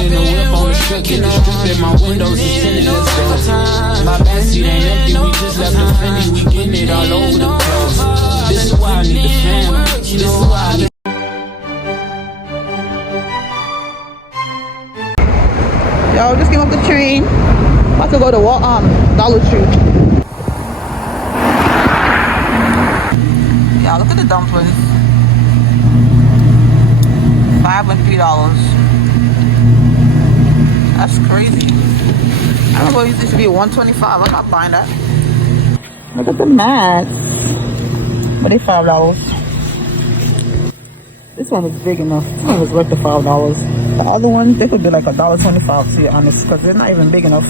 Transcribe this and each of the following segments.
in the whip on the strip, get the strip in my windows is tinted, let's go. My backseat ain't empty, we just left the Fendi, we getting it all over the place. This is why I need the fam, this is why I need. Yo, just came off the train. About to go to Dollar Tree. Yeah, look at the dumplings. $5 and $3. That's crazy. I remember it used to be $125. I'm not buying that. Look at the mats. But they $5. This one is big enough. This one was worth the $5. The other ones, they could be like $1.25 to be honest, because they're not even big enough.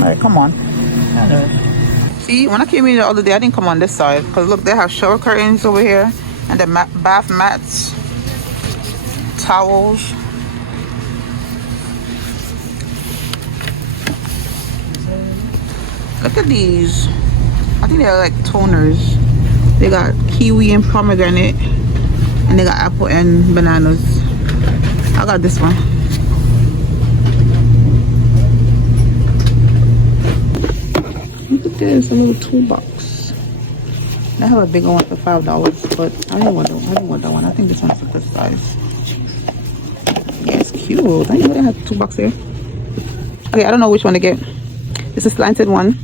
Like, come on. See, when I came in the other day, I didn't come on this side. Because look, they have shower curtains over here. And the bath mats. Towels. Look at these. I think they're like toners. They got kiwi and pomegranate. And they got apple and bananas. I got this one. Look at this, a little toolbox. They have a bigger one for $5, but I didn't want that one. I think this one's a good size. Yeah, it's cute. I didn't know they had a toolbox here. Okay, I don't know which one to get. It's a slanted one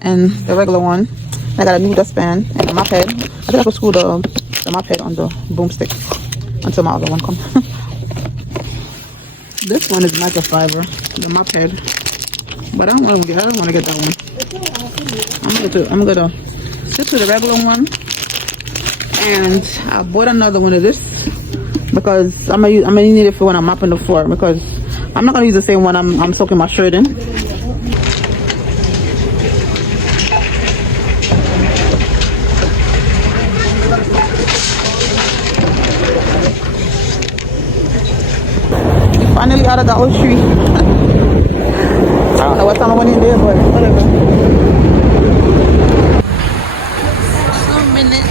and the regular one. I got a new dustpan and a mop head. I think I could screw the mop head on the broomstick until my other one comes. This one is microfiber, the mop head, but I don't want to get that one. I'm gonna stick to the regular one, and I bought another one of this because I'm gonna need it for when I'm mopping the floor, because I'm not gonna use the same one I'm soaking my shirt in. Finally out of Dollar Tree. I don't know what time I went in there, but whatever. 2 minutes.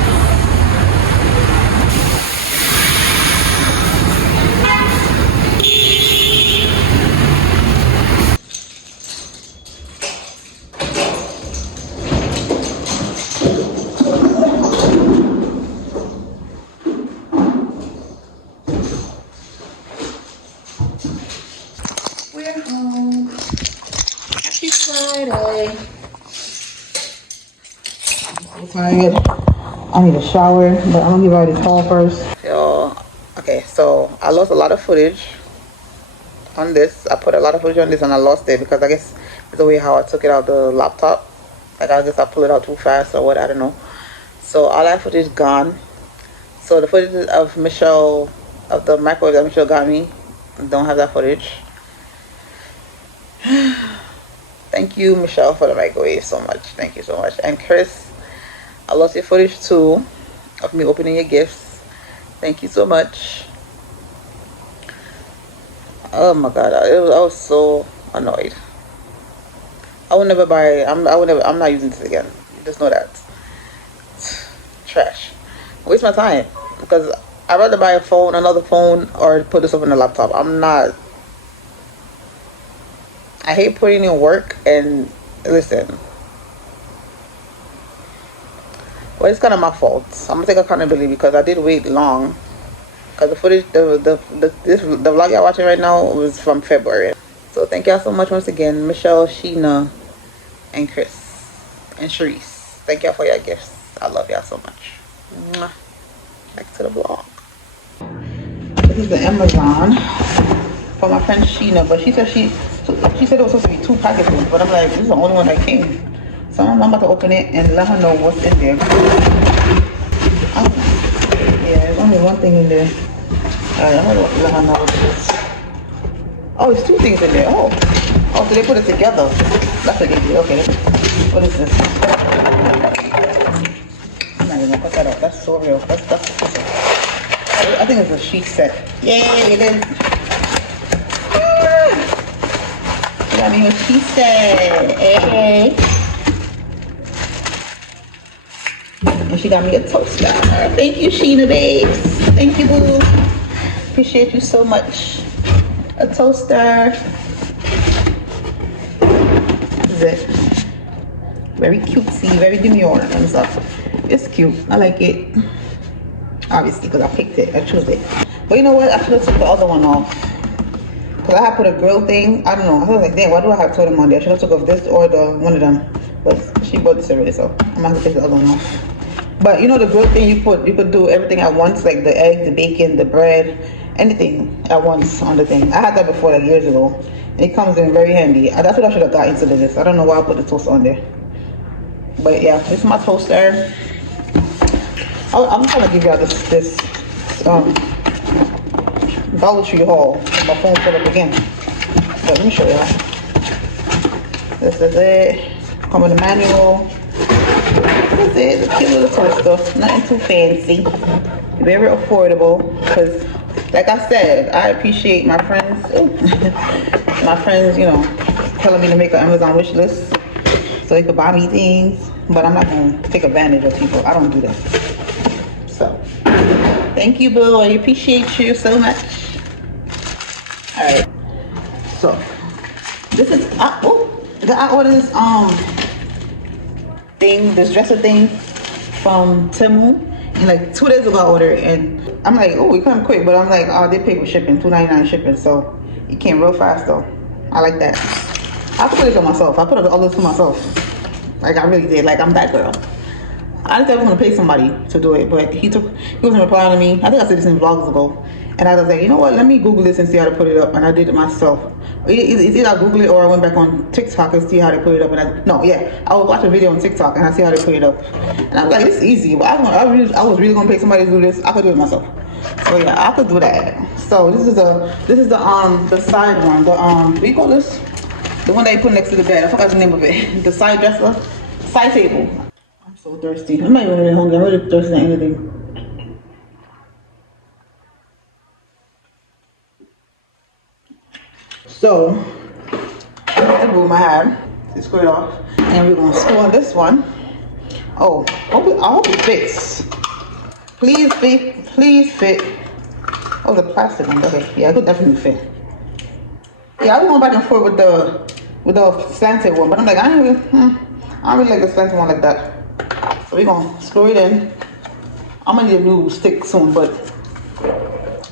We're home. Happy Friday. I'm so tired. I need a shower, but I'm gonna give out this haul first. Yo, okay, so I lost a lot of footage on this. I put a lot of footage on this and I lost it because I guess it's the way how I took it out the laptop. Like I guess I pulled it out too fast or what, I don't know. So all that footage gone. So the footage of Michelle, of the microwave that Michelle got me, don't have that footage. Thank you, Michelle, for the microwave so much. Thank you so much. And Chris, I lost your footage too of me opening your gifts. Thank you so much. Oh my god, I was so annoyed. I would never buy. I'm not using this again. Just know that. Trash. Waste my time because I'd rather buy another phone, or put this up on the laptop. I hate putting in work, and listen, well, it's kind of my fault. I'm gonna take accountability because I did wait long. Because the footage, the vlog y'all watching right now was from February. So thank y'all so much once again, Michelle, Sheena, and Chris, and Sharice. Thank y'all for your gifts. I love y'all so much. Mwah. Back to the vlog. This is the Amazon for my friend Sheena, but she said it was supposed to be 2 packets, but I'm like, this is the only one that came. So I'm about to open it and let her know what's in there. Yeah, there's only one thing in there. Alright, I'm gonna let her know what it is. Oh, it's 2 things in there. Oh, so they put it together. That's a good deal. Okay. What is this? I'm not even gonna put that up. That's so real. That's I think it's a sheet set. Yay, it is. She got me a sheet set. Hey. And she got me a toaster. Thank you, Sheena babes. Thank you, boo. Appreciate you so much. a toaster. This is it. Very cutesy, very demure and stuff. It's cute. I like it. Obviously, because I picked it. I chose it. But you know what? I should have took the other one off. Because I had put a grill thing. I don't know. I was like, damn, why do I have two of them on there? I should have took off this or the one of them. But she bought this already, so I'm gonna have to take the other one off. But you know the grill thing, you could do everything at once, like the egg, the bacon, the bread, anything at once on the thing. I had that before, like years ago. And it comes in very handy. That's what I should have got instead of this. I don't know why I put the toaster on there. But yeah, this is my toaster. I'm trying to give y'all this Dollar Tree haul. My phone put up again. But let me show y'all. This is it. Come with a manual. This is it. A cute little toaster. Nothing too fancy. Very affordable. Because, like I said, I appreciate my friends. My friends, you know, telling me to make an Amazon wish list so they could buy me things. But I'm not going to take advantage of people. I don't do that. So, thank you, boo. I appreciate you so much. Alright. So, this is, I ordered this, this dresser thing from Temu. And like 2 days ago I ordered it. And I'm like, oh, it came quick. But I'm like, oh, they pay for shipping, $2.99 shipping. So, it came real fast though. I like that. I put it on myself. I put all this for myself. Like I really did. Like I'm that girl. I didn't think I was gonna pay somebody to do it, but he wasn't replying to me. I think I said this in vlogs ago. And I was like, you know what, let me Google this and see how to put it up. And I did it myself. It's either I Google it or I went back on TikTok and see how to put it up. And I would watch a video on TikTok and I see how to put it up. And I was like, it's easy. But I was really gonna pay somebody to do this. I could do it myself. So yeah, I could do that. So this is the side one. What do you call this? The one that you put next to the bed. I forgot the name of it. The side dresser, side table. I'm so thirsty. I'm not even really hungry. I'm really thirsty than anything. So, this is the room I have. It's squared off. And we're going to store this one. Oh, I hope it fits. Please fit. Please fit. Oh, the plastic one. Okay, yeah, it could definitely fit. Yeah, I was going back and forth with the slanted one. But I'm like, I don't really like the slanted one like that. So we're going to screw it in. I'm going to need a new stick soon, but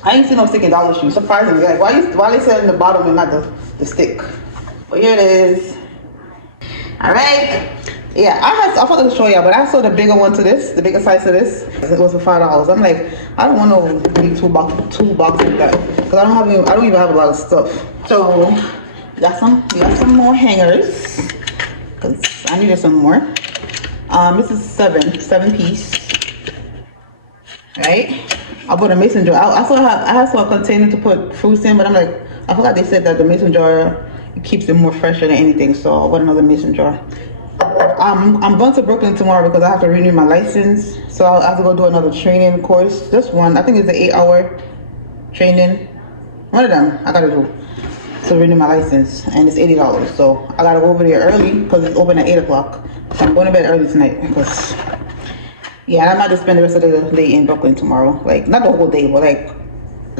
I ain't seen no stick in Dollar Tree, surprisingly. Like, why they selling the bottom and not the stick? But here it is. Alright. Yeah, I thought to show y'all, but I saw the bigger one to this, the bigger size to this. It was for $5. I'm like, I don't want no big two box like that. Because I don't even have a lot of stuff. So we got some more hangers. Because I needed some more. This is seven piece. Right? I bought a mason jar. I saw a container to put fruits in, but I'm like, I forgot they said that the mason jar keeps it more fresher than anything, so I bought another mason jar. I'm going to Brooklyn tomorrow because I have to renew my license, so I'll have to go do another training course. This one, I think it's an 8-hour training. One of them I gotta do to renew my license, and it's $80. So I gotta go over there early because it's open at 8 o'clock. So I'm going to bed early tonight because. Yeah, I might just spend the rest of the day in Brooklyn tomorrow. Like, not the whole day, but like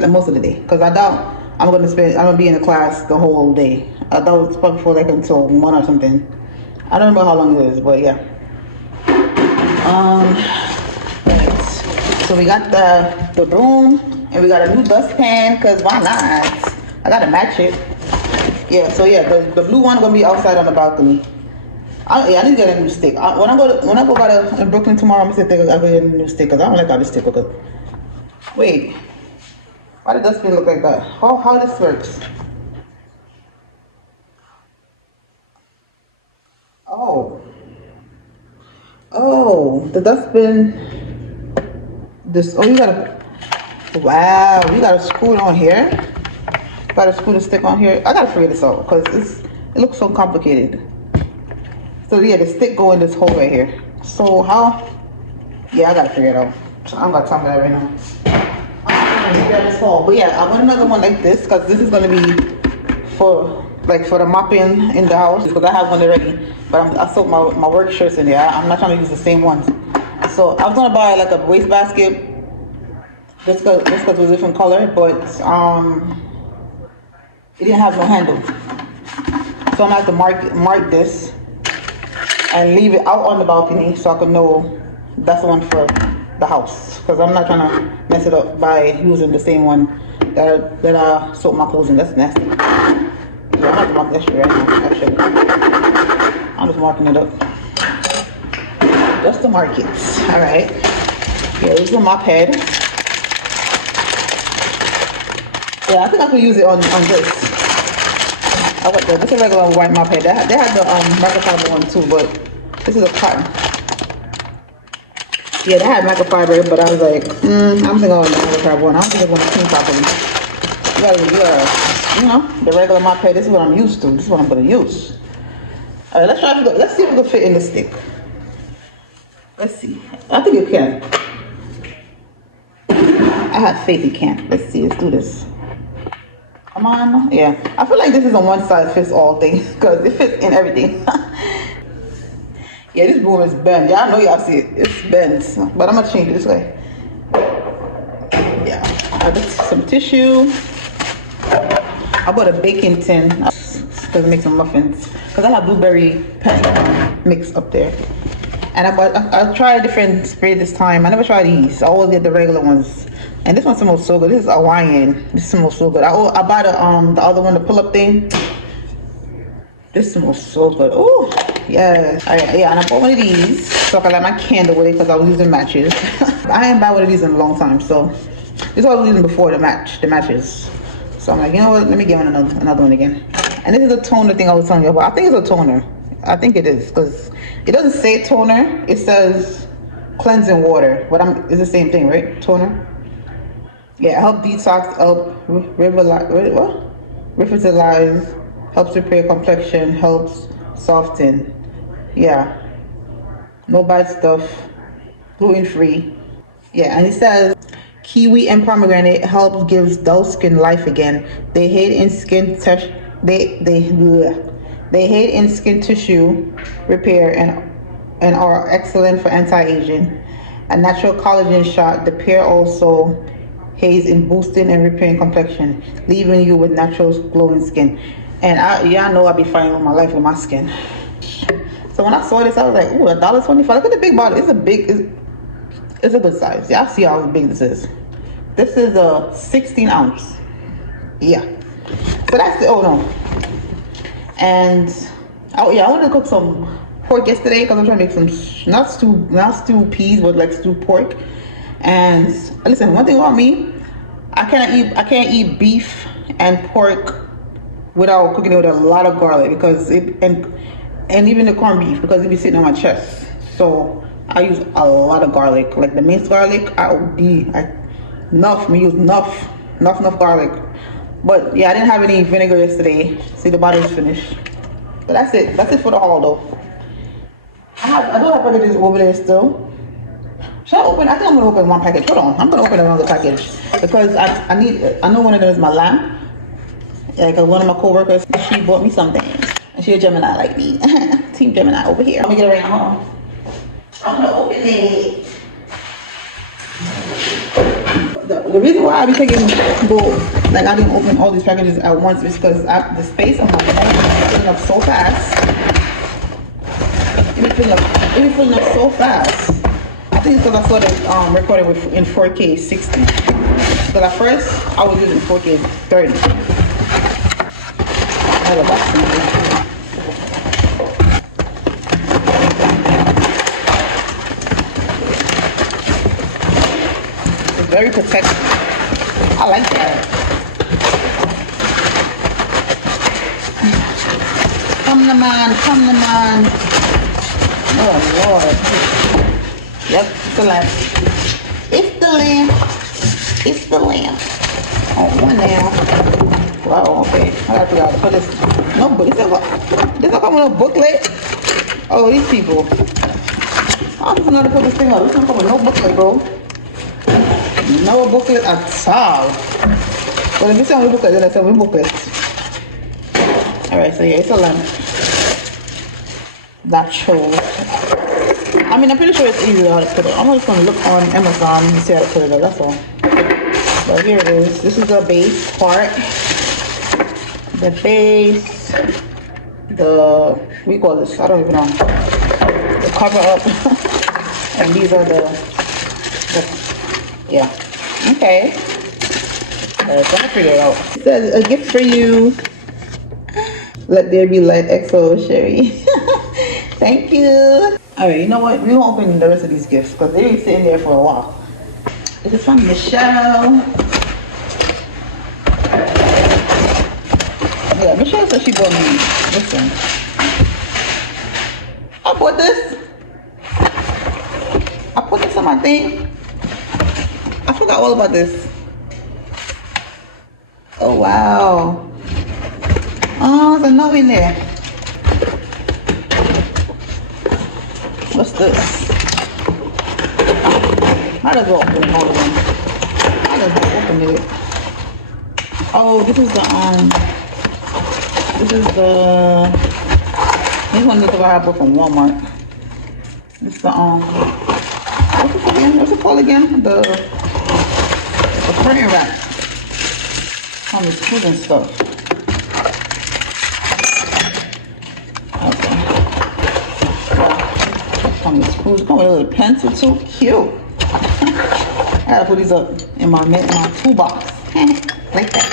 most of the day. Because I doubt I'm going to be in the class the whole day. I doubt it's probably for like until 1 or something. I don't remember how long it is, but yeah. Right. So we got the broom, and we got a new dustpan, because why not? I got to match it. Yeah, so yeah, the blue one going to be outside on the balcony. I need to get a new stick. When I go by in Brooklyn tomorrow, I'm gonna say I'll get a new stick because I don't like how this stick looks. Wait, why did dustbin look like that? How this works? Oh, the dustbin. You gotta. Wow, you gotta screw it on here. Gotta screw the stick on here. I gotta figure this out because it looks so complicated. So yeah, the stick go in this hole right here. So how? Yeah, I gotta figure it out. So I'm gonna tell me that right now. I'm gonna figure out this hole. But yeah, I want another one like this because this is gonna be for the mopping in the house because I have one already. But I sold my work shirts in there. I'm not trying to use the same ones. So I was gonna buy like a waste basket. This because it was a different color, but It didn't have no handle. So I'm gonna have to mark this and leave it out on the balcony so I can know that's the one for the house. Because I'm not trying to mess it up by using the same one that I soak my clothes in. That's nasty. Yeah, I'm gonna have to mark that shit right now, actually. I'm just marking it up. Just to mark it. Alright. Yeah, this is a mop head. Yeah, I think I could use it on this. This is a regular white mop head. They had the microfiber one too, but this is a cotton. Yeah, they had microfiber, but I was like, I'm thinking of the microfiber one. I don't think it's gonna clean properly. You know, the regular mop head. This is what I'm used to. This is what I'm gonna use. All right, let's see if it can fit in the stick. Let's see. I think it can. I have faith it can. Let's see. Let's do this. Come on. Yeah. I feel like this is a one size fits all thing because it fits in everything. Yeah, this broom is bent. Yeah, I know y'all see it. It's bent. But I'm going to change it this way. Yeah. I got some tissue. I bought a baking tin to make some muffins because I have blueberry pen mix up there. And I tried a different spray this time. I never tried these. I always get the regular ones. And this one smells so good. This is Hawaiian. This smells so good. I bought the other one, the pull-up thing. This smells so good. Oh, yes. All right, yeah, and I bought one of these so I can light my candle with it because I was using matches. I ain't buy one of these in a long time, so this is what I was using before the matches. So I'm like, you know what? Let me get another one again. And this is a toner thing I was telling you about. I think it's a toner. I think it is because it doesn't say toner. It says cleansing water. But it's the same thing, right? Toner. Yeah, help detox, help revitalize, helps repair complexion, helps soften. Yeah. No bad stuff. Gluten free. Yeah, and it says kiwi and pomegranate helps gives dull skin life again. They hate in skin tissue repair and are excellent for anti-aging. A natural collagen shot. The pair also aids in boosting and repairing complexion, leaving you with natural glowing skin. And I know I'll be fighting with my life with my skin. So when I saw this, I was like, ooh, $1.25. Look at the big bottle. It's a good size. Yeah, I see how big this is. This is a 16 ounce. Yeah. So that's the, oh no. And I wanted to cook some pork yesterday because I'm trying to make some not stew peas, but like stewed pork. And listen, one thing about me, I can't eat beef and pork without cooking it with a lot of garlic because and even the corned beef because it be sitting on my chest. So I use a lot of garlic, like the minced garlic. Use enough garlic. But yeah, I didn't have any vinegar yesterday. See, the bottle is finished. But that's it. That's it for the haul though. I do have packages over there still. Should I open? I think I'm gonna open one package. Hold on, I'm gonna open another package because I know one of them is my lamb. Yeah, because one of my co-workers, she bought me something. And she's a Gemini like me. Team Gemini over here. Let me get it right now. Hold on. I'm gonna open it. The reason why I be taking like I didn't open all these packages at once is because the space on my phone is filling up so fast. It be filling up so fast. I think it's because I started recording in 4K 60. But at first, I was using 4K 30. It's very protective. I like that. Come the man. Oh Lord. Yep, it's the lamp. Oh, one now. Wow, okay. I gotta figure out how to put this. No, but this don't come with a booklet. Oh, these people. I don't know how to put this thing up. This don't come with no booklet, bro. No booklet at all. Well, if you sell me a booklet, then I sell me a booklet. Alright, so yeah, it's a lamp. That shows. I mean, I'm pretty sure it's easy how to put it. I'm just gonna look on Amazon and see how to put it up, that's all. But here it is. This is the base part. the base, the, we call this, I don't even know, the cover up. And these are the yeah, okay. Gonna figure it out. It says a gift for you. Let there be light, XO Sherry. Thank you. All right, you know what? We won't open the rest of these gifts because they've been sitting there for a while. This is from Michelle. Yeah, Michelle said she bought me this one. I bought this. I put this on my thing. I forgot all about this. Oh wow. Oh, there's a note in there. What's this? Might as well open it all of them. Might as well open it. Oh, this is the this one is the I bought from Walmart. This is the what's it called again? The printing rack. On the screws and stuff. Okay. On the screws. Come with a little pencil too. Cute. I gotta put these up in my toolbox. Like that.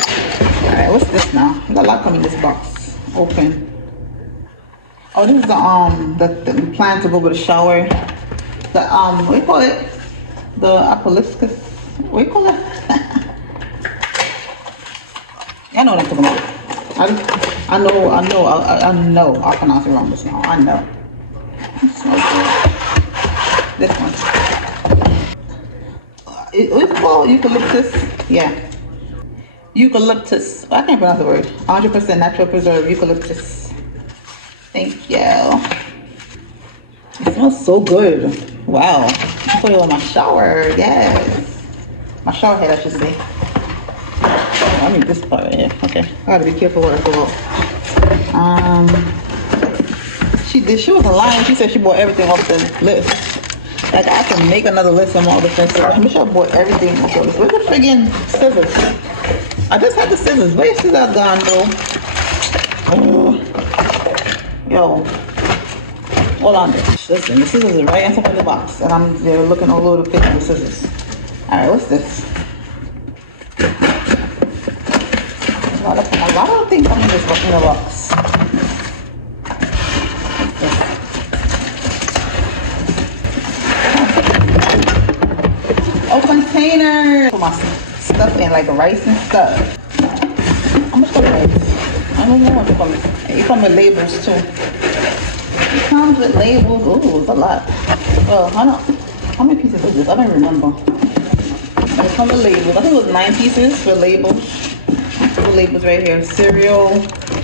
Alright, what's this now? There's a lot coming in this box. Open. Oh, this is the plan to go with a shower. The what do you call it? The apoliscus. What do you call it? I know what I'm talking about. I know. I'll pronounce it wrong just now. I know. This one. It's called eucalyptus. Yeah. Eucalyptus. I can't pronounce the word. 100% natural preserved eucalyptus. Thank you. It smells so good. Wow. I put it on my shower. Yes. My shower head, I should say. I mean this part right here. Okay. I gotta be careful what I pull out. She wasn't lying. She said she bought everything off the list. Like I can make another list of all the things. Michelle bought everything off the list. Where's the friggin' scissors? I just had the scissors. Where's scissors gone though? Yo. Hold on. Listen, the scissors are right on top of the box. And I'm there looking all over the place with the scissors. Alright, what's this? A lot of things come in this box. Oh, container! Put my stuff in like rice and stuff. How much for rice? I don't know what to call it. It comes with labels too. It comes with labels. Ooh, it's a lot. Well, how many pieces is this? I don't remember. It comes with labels. I think it was 9 pieces for labels. The labels right here: cereal,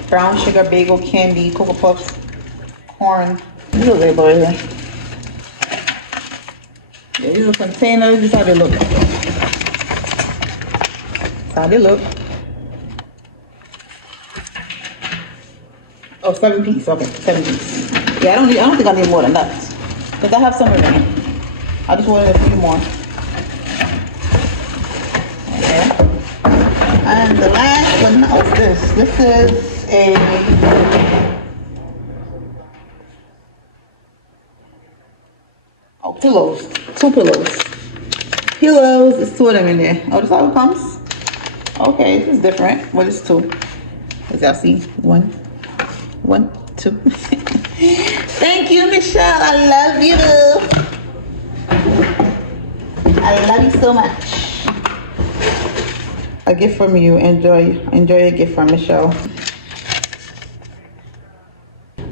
brown sugar, bagel, candy, Cocoa Puffs, corn. This is a label right here. Yeah, these are containers. This is how they look. That's how they look. Oh, 7 pieces. Okay, 7 pieces. Yeah, I don't think I need more than that. Because I have some in there. I just wanted a few more. Okay. And the last one, what's this? This is a pillows. 2 pillows. There's 2 of them in there. Oh, this how it comes? Okay, this is different. What is 2? As y'all see, 1, 2. Thank you, Michelle. I love you. I love you so much. A gift from you. Enjoy a gift from Michelle.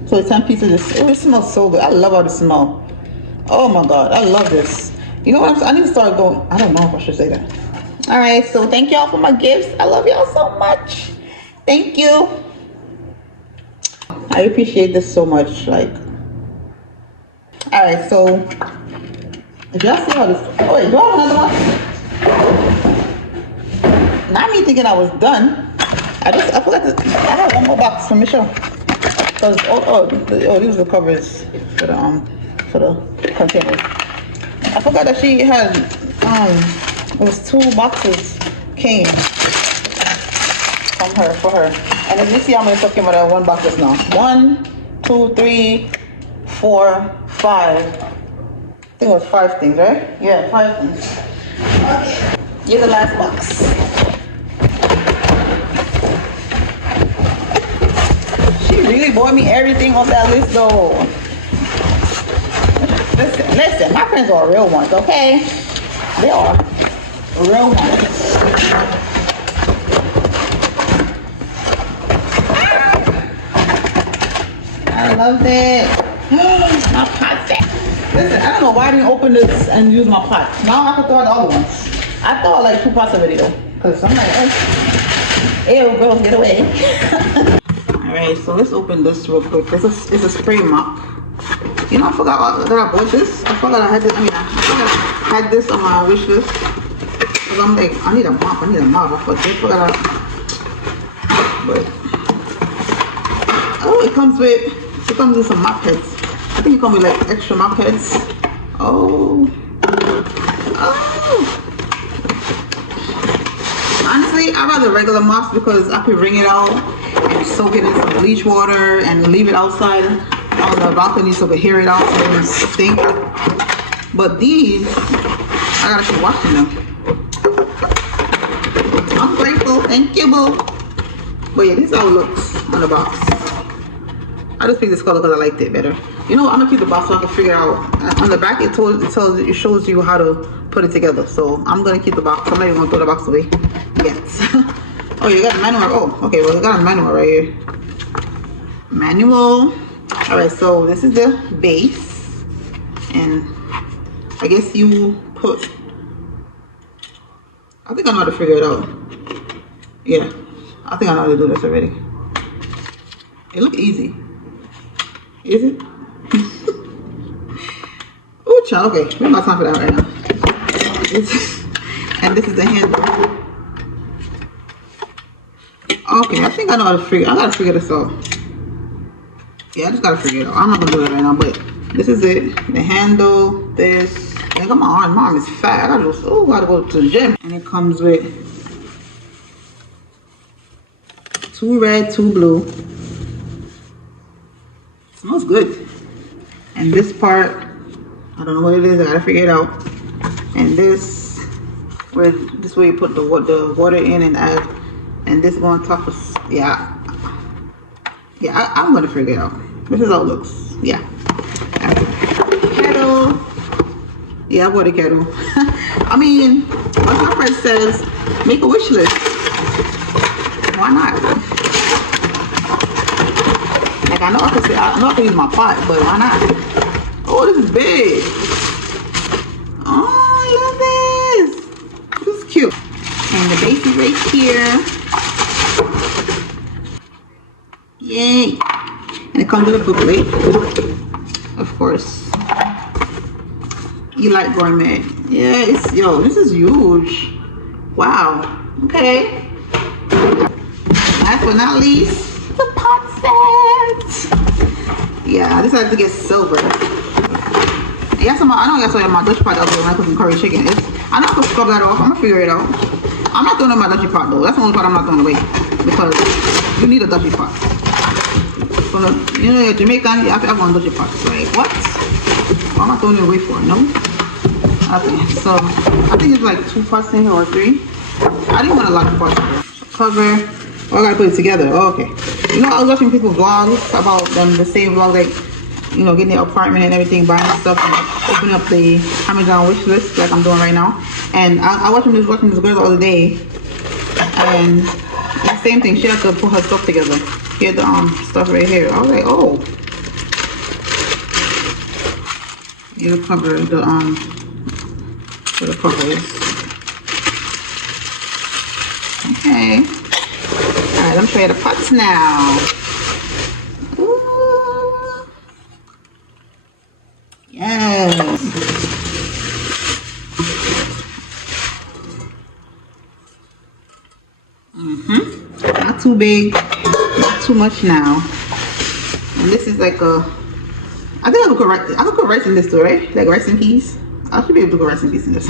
So 10 pieces. It smells so good. I love how it smells. Oh my god, I love this. You know what? I need to start going. I don't know if I should say that. All right, so thank y'all for my gifts. I love y'all so much. Thank you. I appreciate this so much. Like, all right, so if y'all see how this. Oh wait, do I have another one? Not me thinking I was done. I forgot to. I have one more box from Michelle. Cause these are the covers for the containers. I forgot that she had it was 2 boxes came. from her, for her. And as you see how many stuff came out of one box just now. 1, 2, 3, 4, 5. I think it was 5 things, right? Yeah, 5 things. Okay. Here's the last box. She really bought me everything on that list though. Listen, my friends are real ones, okay? They are real ones. I love it. My pot set. Listen, I don't know why I didn't open this and use my pot. Now I can throw out the other ones. I thought like 2 pots already though. Because I'm like, oh, ew, girls, get away. Alright, so let's open this real quick. It's a spray mop. You know, I forgot that I bought this. I forgot I had this. I had this on my wish list. Because I'm like, I need a mop. I forgot. But, oh, it comes with some mop heads. I think it comes with like extra mop heads. Oh. Honestly, I rather regular mops because I can wring it out and soak it in some bleach water and leave it outside on the balcony so we can hear it out so it doesn't stink. But these, I gotta keep washing them. I'm grateful, thank you, boo. But yeah, this is how it looks on the box. I just picked this color because I liked it better. You know, I'm gonna keep the box so I can figure it out. On the back, it shows you how to put it together. So I'm gonna keep the box. I'm not even gonna throw the box away yet. Oh, you got the manual. Oh, okay. Well, you got a manual right here. Manual. All right. So this is the base, and I guess you put. I think I know how to figure it out. Yeah, I think I know how to do this already. It looks easy. Is it? Oh, child. Okay, we don't have time for that right now. And this is the handle. Okay, I think I know how to figure. I gotta figure this out. Yeah, I just gotta figure it out. I'm not gonna do that right now, but this is it. The handle. This. Like, my arm is fat. I gotta go to the gym. And it comes with 2 red, 2 blue. Smells good. And this part, I don't know what it is. I gotta figure it out. And this, where you put the water in and add, and this going on top of, yeah. I'm gonna figure it out. This is how it looks. Yeah. Kettle. Yeah, I bought a kettle. I mean, my friend says make a wish list. Why not? Like, I know I can use my pot, but why not? Oh, this is big. Oh, I love this. This is cute. And the base is right here. Yay. And it comes with a booklet. Of course. Elite Gourmet. Yeah, this is huge. Wow. Okay. Last but not least, the pot set. Yeah, this has to get silver. Yes, I know I saw my Dutch pot out there when I cook some curry chicken. I know I could scrub that off. I'm gonna figure it out. I'm not throwing in my Dutchy pot though. That's the only part I'm not throwing away because you need a Dutchy pot. So, you know, you're Jamaican, you have to have one Dutchy pot. Like, what? What am I throwing it away for? No? Okay, so I think it's like 2 pots in here or 3. I didn't want a lot of pots. Cover. Oh, I gotta put it together. Oh, okay. You know, I was watching people's vlogs about them, the same vlog, like, you know, getting their apartment and everything, buying stuff, and opening up the Amazon wish list like I'm doing right now. And I watching this girl the other day, and the same thing. She had to put her stuff together. Here the stuff right here. I was like, oh. You cover the where the cover is. Okay. Alright, let me show you the pots now. Ooh. Yes. Not too big, not too much now. And this is like a, I think I could put rice in this too, right? Like rice and peas. I should be able to put rice and peas in this.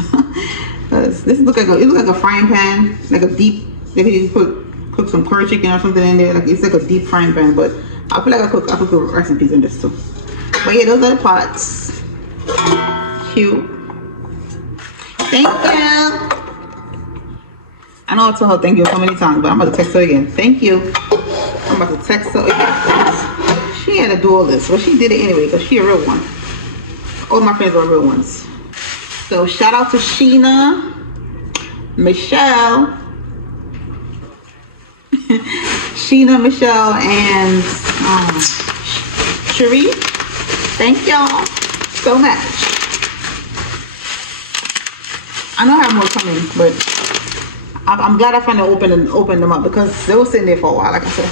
Because this looks like a frying pan, like a deep. Like you put cook some curry chicken or something in there. Like it's like a deep frying pan, but I feel like I cook recipes in this too. But yeah, those are the pots. Cute. Thank you. I know I told her thank you so many times, but I'm about to text her again. Thank you. I'm about to text her again. She had to do all this, but she did it anyway because she a real one. All my friends are real ones. So shout out to Sheena, Michelle, Sheena, Michelle, and Cherie. Thank y'all so much. I know I have more coming, but I'm glad I finally opened them up because they were sitting there for a while, like I said.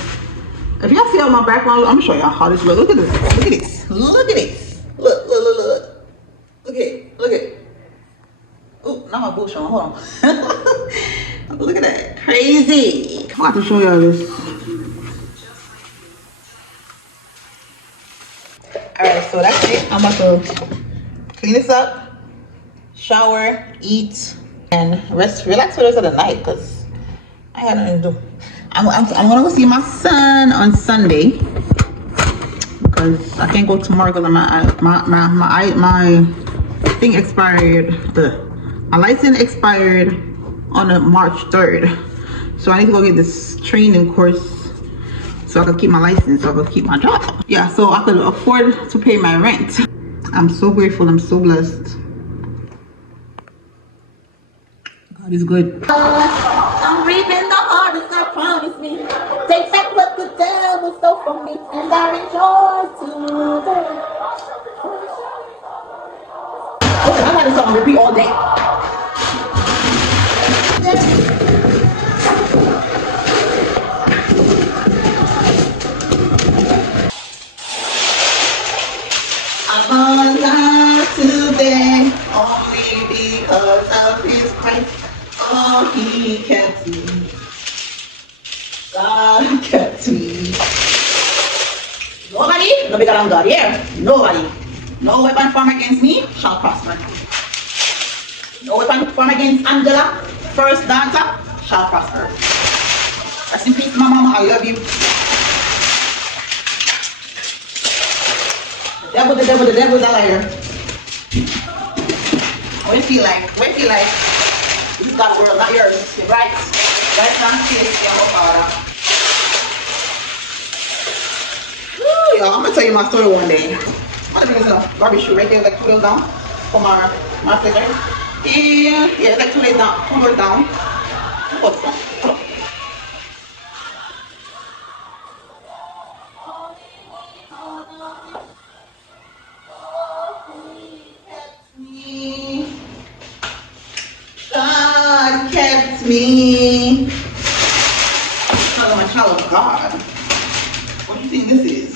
If y'all see all my background, I'm gonna show y'all how this looks. Look at this. Look at this. Look at this. Look. Look at it. Look at it. Oh, now my boo's showing. Hold on. Look at that. Crazy. I'm about to show y'all this. Alright, so that's it. I'm about to clean this up, shower, eat, and relax for the rest of the night because I had nothing to do. I'm gonna go see my son on Sunday because I can't go tomorrow because my thing expired. My license expired on March 3rd, so I need to go get this training course so I can keep my license, so I can keep my job. Yeah, so I could afford to pay my rent. I'm so grateful. I'm so blessed. God is good. I'm reaping the harvest God promised me. Take back what the devil stole from me, and I rejoice today. Okay, I got this on repeat all day. I'm alive today only because of His grace. Oh, He kept me. God kept me. Nobody, no bigger than God. Yeah, nobody. No weapon formed against me shall prosper. No weapon formed against Angela, first daughter, shall prosper. Rest in peace, my mama. I love you. The devil is a liar. What if you like? This is God's world, not yours. You're right. Right now, Father. Y'all, I'm gonna tell you my story one day. I'm gonna bring this garbage chute right there, like 2 doors down from my place, right? Yeah, it's like 2 doors down, 2 doors down. Hold on. God kept me. I'm a child of God. What do you think this is?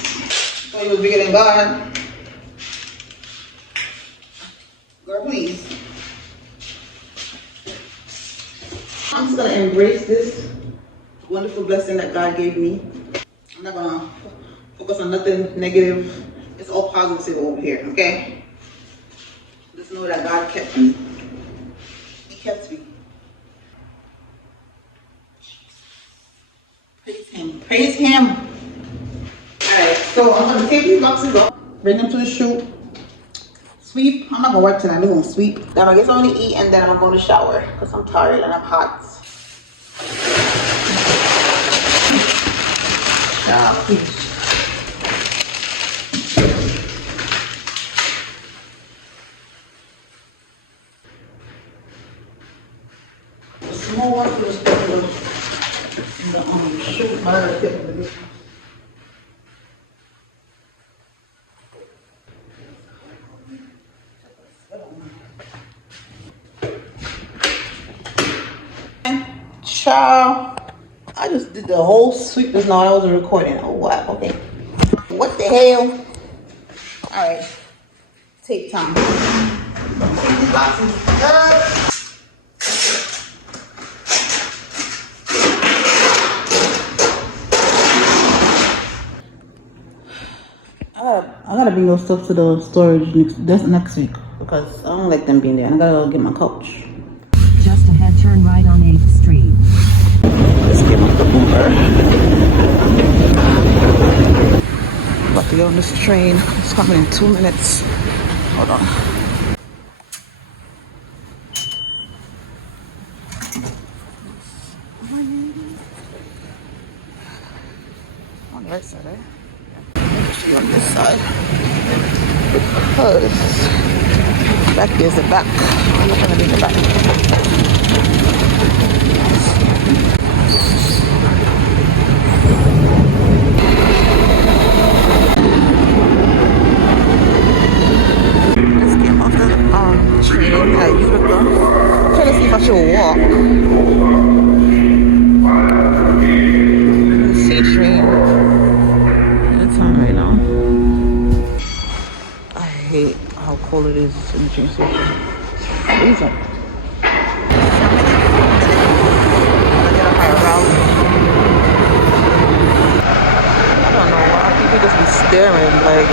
So he was bigger than God? Girl, please. I'm just gonna embrace this wonderful blessing that God gave me. I'm not gonna focus on nothing negative. It's all positive over here, okay? Just know that God kept me. He kept me. Praise Him. Praise Him. Alright, so I'm gonna take these boxes up, bring them to the chute, sweep. I'm not gonna work tonight, I'm gonna sweep. Then I'm gonna get something to eat and then I'm gonna shower because I'm tired and I'm hot. Small one for the stuff in the chute, but I gotta get them this. Ciao. I just did the whole sweep just now. I wasn't recording. Oh wow, okay. What the hell? Alright. Take time. Take these boxes up. I gotta bring those stuff to the storage next week because I don't like them being there. I gotta go get my couch. Just ahead, turn right on 8th Street. Let's get my stuff over. About to get on this train. It's coming in 2 minutes. Hold on. On the right side, right? Actually on this side. Because back there's the back. I'm not gonna be in the back. Train at Utica. I'm trying to see if I should walk. The C train. It's time right now. I hate how cold it is in the train station. It's freezing. I get a higher route. I don't know why people just be staring like.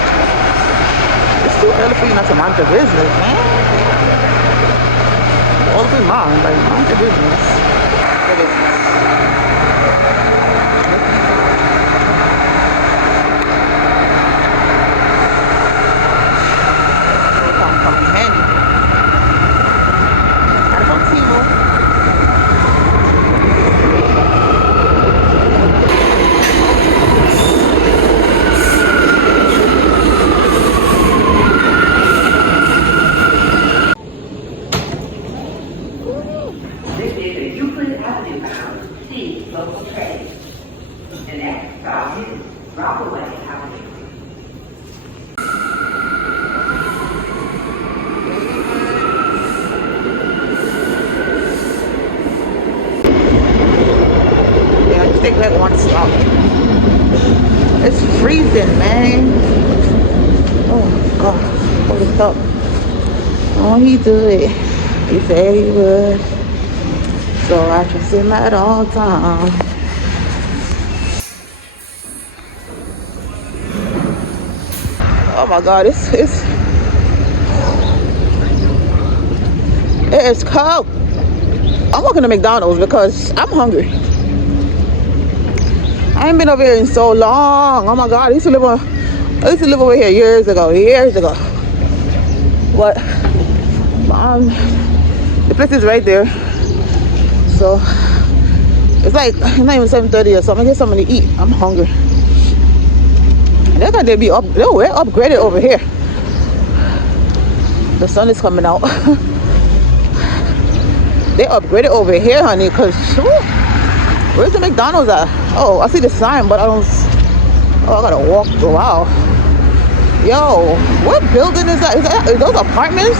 It's too early for you not to mind your business, man. All be mine, like mind your business. It is. Come handy. Gotta come see you. Take that one stop. It's freezing, man. Oh God, hold it up. Oh, he do it. He said he would. So I trust him at all times. Oh my God, it is cold. I'm walking to McDonald's because I'm hungry. I ain't been over here in so long. Oh my God, I used to live over here years ago. But the place is right there. So it's like it's not even 7:30 or something. I get something to eat. I'm hungry. And they're gonna be up. No, we're upgraded over here. The sun is coming out. They upgraded over here, honey. Cause where's the McDonald's at? Oh, I see the sign, but I don't. Oh, I gotta walk. Wow. Yo, what building is that? Is those apartments?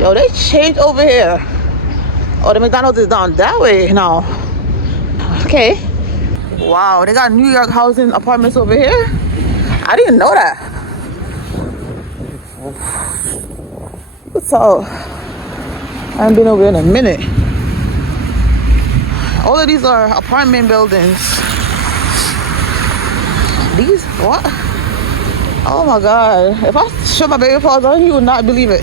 Yo, they changed over here. Oh, the McDonald's is down that way now. Okay. Wow, they got New York housing apartments over here. I didn't know that. So, I haven't been over here in a minute. All of these are apartment buildings. These, what? Oh my God. If I show my baby father, he would not believe it.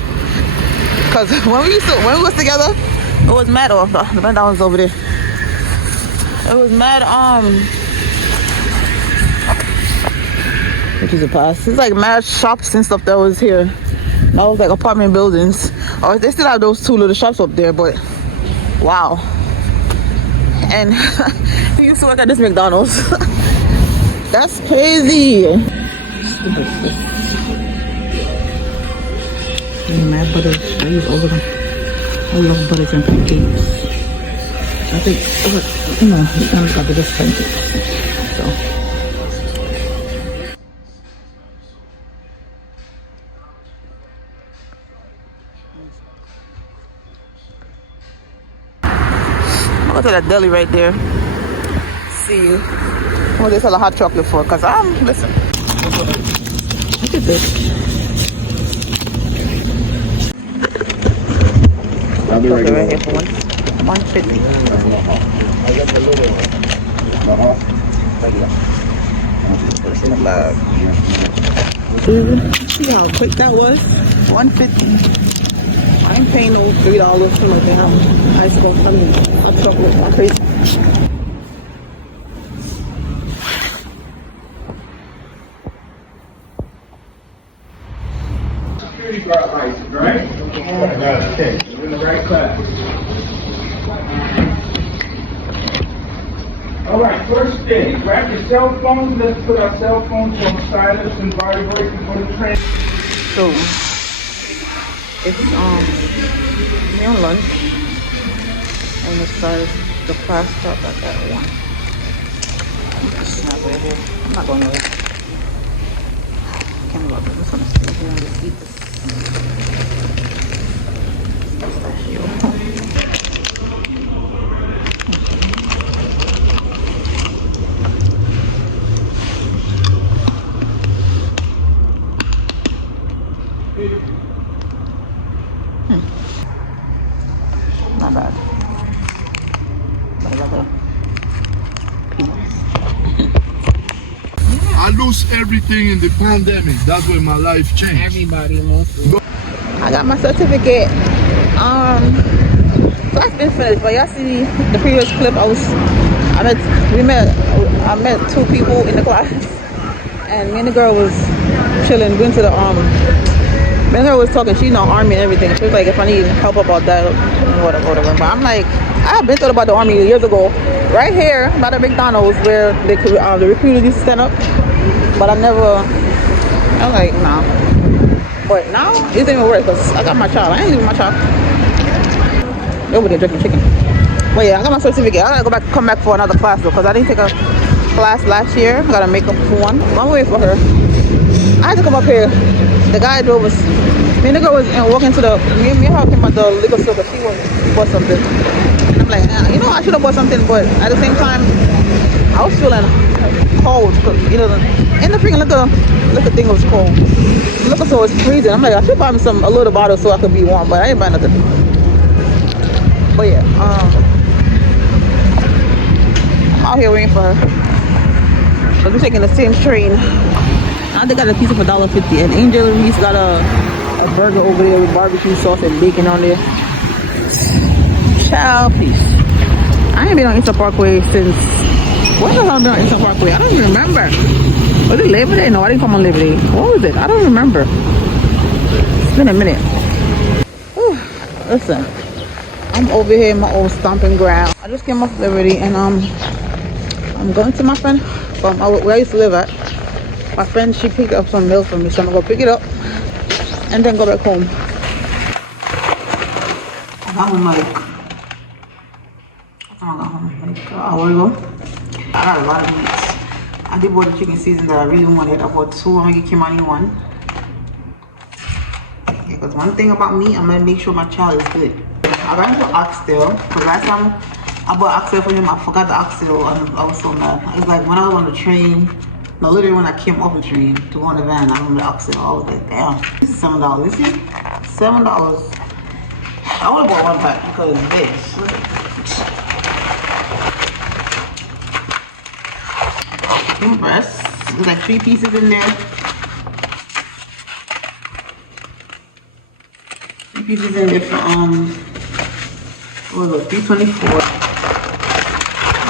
Because when we was together, it was mad. Oh, the McDonald's over there. It was mad, which is a pass. It's like mad shops and stuff that was here. That was like apartment buildings. Or they still have those two little shops up there, but wow. And he used to work at this McDonald's. That's crazy. Mad butter. I use all of them. I love butters and pancakes. I think, you know, McDonald's got the best pancakes. So. Go to that deli right there. See what they sell a hot chocolate for. Cause listen. Look at this. I'll be right here for $1.50. Put this in the bag. See how quick that was? $1.50. I ain't paying no $3 for nothing. I suppose I mean a chocolate. I'm crazy. Security guard license, right? Okay, you're in the right class. All right, first thing, grab your cell phones. Let's put our cell phones on silence and vibrate before the train. So it's me on lunch, and it starts the class start back at 1. Snap right here. I'm not going nowhere. Can't go. I'm just gonna stay here and just eat this. Pistachio. Not bad. But I got the peanuts. I lose everything in the pandemic. That's when my life changed. Everybody mostly. I got my certificate. Class been finished, but y'all see the previous clip. I met 2 people in the class, and me and the girl was chilling. Went to the me and her was talking. She know Army and everything. She was like, if I need help about that, whatever. But I'm like, I have been told about the Army years ago, right here by the McDonald's where the recruiters used to stand up. But I'm like, nah. But now it's even worse because I got my child. I ain't leaving my child over there drinking chicken. But yeah, I got my certificate. I gotta come back for another class though, because I didn't take a class last year. I gotta make up for one. I'm waiting for her. I had to come up here. The guy drove us. Me and the girl was walking to me and her came at the liquor store because she bought something. And I'm like, I should have bought something, but at the same time, I was feeling cold. In the freaking liquor thing was cold. The liquor store was freezing. I'm like, I should buy me a little bottle so I could be warm, but I ain't buy nothing. But yeah, I'm out here waiting for her. So we're taking the same train. Now they got a piece of $1.50, and Angel Reese got a burger over there with barbecue sauce and bacon on there. Child, please. I ain't been on Eastern Parkway since. When the hell been on Eastern Parkway? I don't even remember. Was it Labor Day? No, I didn't come on Labor Day. What was it? I don't remember. It's been a minute. Whew. Listen, I'm over here in my old stomping ground. I just came off Liberty, and I'm going to my friend from where I used to live at. My friend, she picked up some milk for me, so I'm gonna go pick it up and then go back home. I got home like an hour ago. I got a lot of meats. I did buy the chicken season that I really wanted. I bought 2. I'm gonna get Kimani 1. Yeah, because one thing about me, I'm gonna make sure my child is good. I got into oxtail because last time I bought oxtail for him, I forgot the oxtail and I was so mad. It's like when I was on the train. No, literally when I came off the train to go on the van, I remember the oxtail. I was like, damn, this is $7. You see? $7. I would have bought 1 pack because of this. Chicken breast. There's like 3 pieces in there. 3 pieces in there for what was it? $3.24.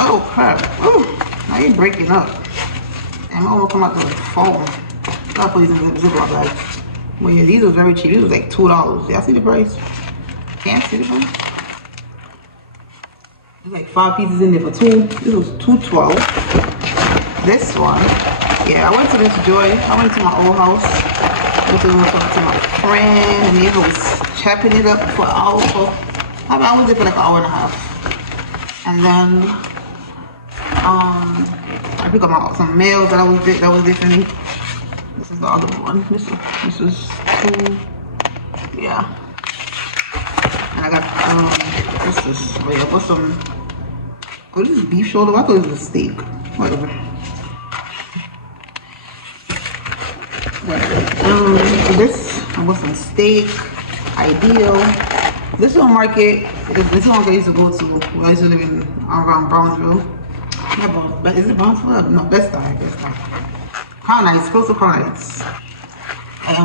Oh crap! Oh, now you're breaking up. I'm gonna come out the phone. I'll put these in the Ziploc bag. Well, yeah, these was very cheap. These was like $2. Y'all see the price? Can't see the price? There's like 5 pieces in there for 2. This was $2.12. This one, yeah, I went to this Joy. I went to my old house. I went to my friend, and he was chopping it up for an hour. I was there for like an hour and a half. And then, I picked up some mail that was there for me. This is the other one. This is 2. Yeah. And I got what's this? Wait, I got some. Oh, this is beef shoulder. I thought it was a steak. Whatever. This I got some steak. Ideal. This little market. This one I used to go to when I used to live around Brownsville. Yeah, is it Brownsville? No, Best Buy. Crown Heights, close to Crown Heights.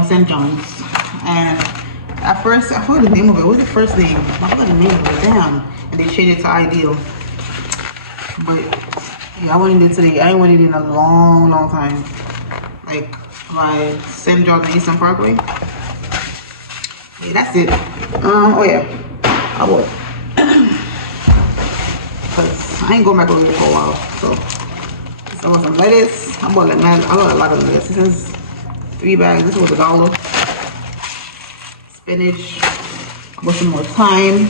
St. John's. And At first, I forgot the name of it. What was the first name? I forgot the name of it. Damn. And they changed it to Ideal. But yeah, I went in there today. I ain't went in a long, long time. Like by St. George and Eastern Parkway. Yeah, that's it. Oh yeah, I bought. Cause I ain't going back over there for a while. So I bought some lettuce. I bought a lot of lettuce. This is 3 bags. This was $1. Spinach. I bought some more thyme.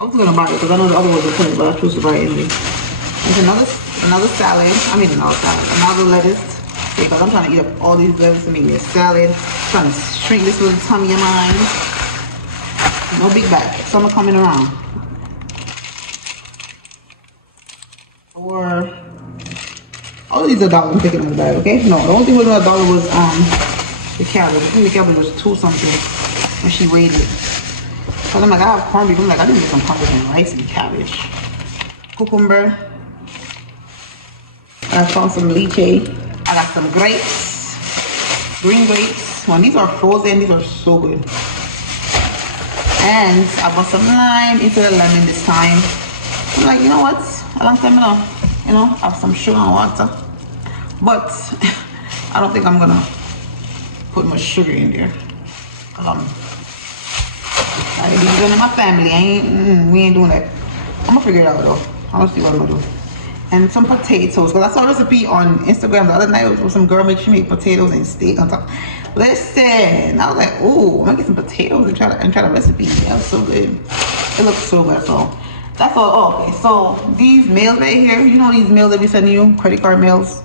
I was gonna buy it because I know the other ones are $20, but I chose to buy it anyway. There's another salad. I mean another lettuce. Because I'm trying to eat up all these lettuce and make me a salad. I'm trying to shrink this little tummy of mine. No big bag. Summer coming around. Or all of these are $1 I'm picking up the bag, okay? No, the only thing was $1 was the cabbage. I think the cabbage was 2 something when she weighed it. Cause I'm like, I have corned beef. I'm like, I didn't get some corned beef and rice and cabbage. Cucumber. I found some lychee. I got some grapes, green grapes. Well, these are frozen. These are so good. And I bought some lime instead of lemon this time. I'm like, you know what? A long time ago, have some sugar and water. But I don't think I'm gonna put much sugar in there. I be in my family. We ain't doing that. I'm gonna figure it out though. I'm gonna see what I'm gonna do. And some potatoes, because I saw a recipe on Instagram the other night with some girl she made potatoes and steak on top. Listen, I was like, ooh, I'm gonna get some potatoes and try the recipe. That was so good. It looks so good. So that's all. Oh, okay, so these mails right here, you know these mails that we send you, credit card mails.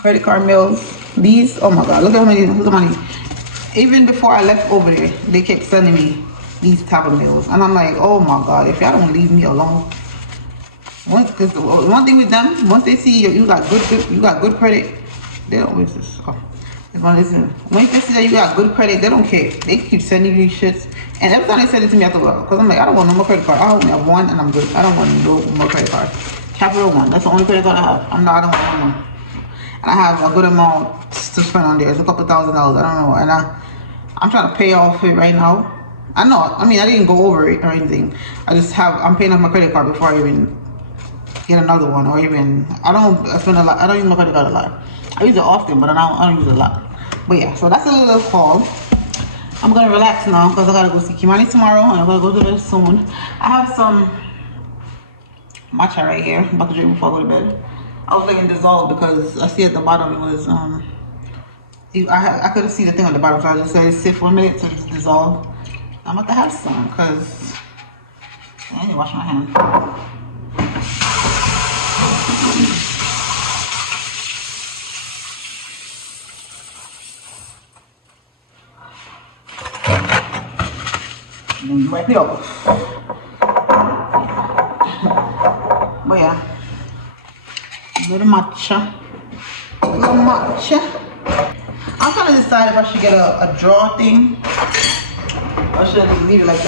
Credit card mails. These, oh my God, look at how many. Look at how many. Even before I left over there, they kept sending me these type of meals, and I'm like, oh my God, if y'all don't leave me alone. Because one thing with them, once they see you got good credit, they don't waste this. Once they see that you got good credit, they don't care. They keep sending you these shits, and every time they send it to me, I have to go, because I'm like, I don't want no more credit card. I only have one, and I'm good. I don't want no more credit card. Capital One, that's the only credit card I have. I don't want one. And I have a good amount to spend on there. It's a couple $1,000. I don't know, and I'm trying to pay off it right now. I didn't go over it or anything. I'm paying off my credit card before I even get another one, or even, I don't spend a lot. I don't use my credit card a lot. I use it often, but I don't use it a lot. But yeah, so that's a little haul. I'm gonna relax now because I gotta go see Kimani tomorrow, and I'm gonna go to bed soon. I have some matcha right here. I'm about to drink before I go to bed. I was letting dissolve because I see at the bottom it was I couldn't see the thing on the bottom, so I just said sit for a minute to just dissolve. I'm about to have some because I need to wash my hands. And you wipe it off. But yeah, a little matcha. I'm trying to decide if I should get a drawer thing. Or should I just leave it like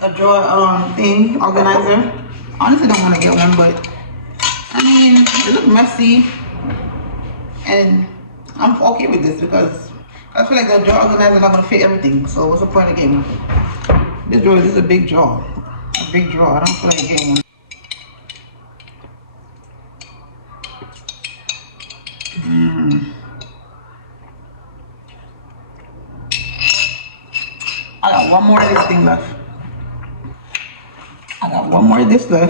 a drawer thing, organizer? I honestly don't want to get one, but I mean, it looks messy, and I'm okay with this because I feel like the drawer organizer is not gonna fit everything. So what's the point of getting one? This is a big drawer. A big drawer. I don't feel like getting one. I got one more of this thing left.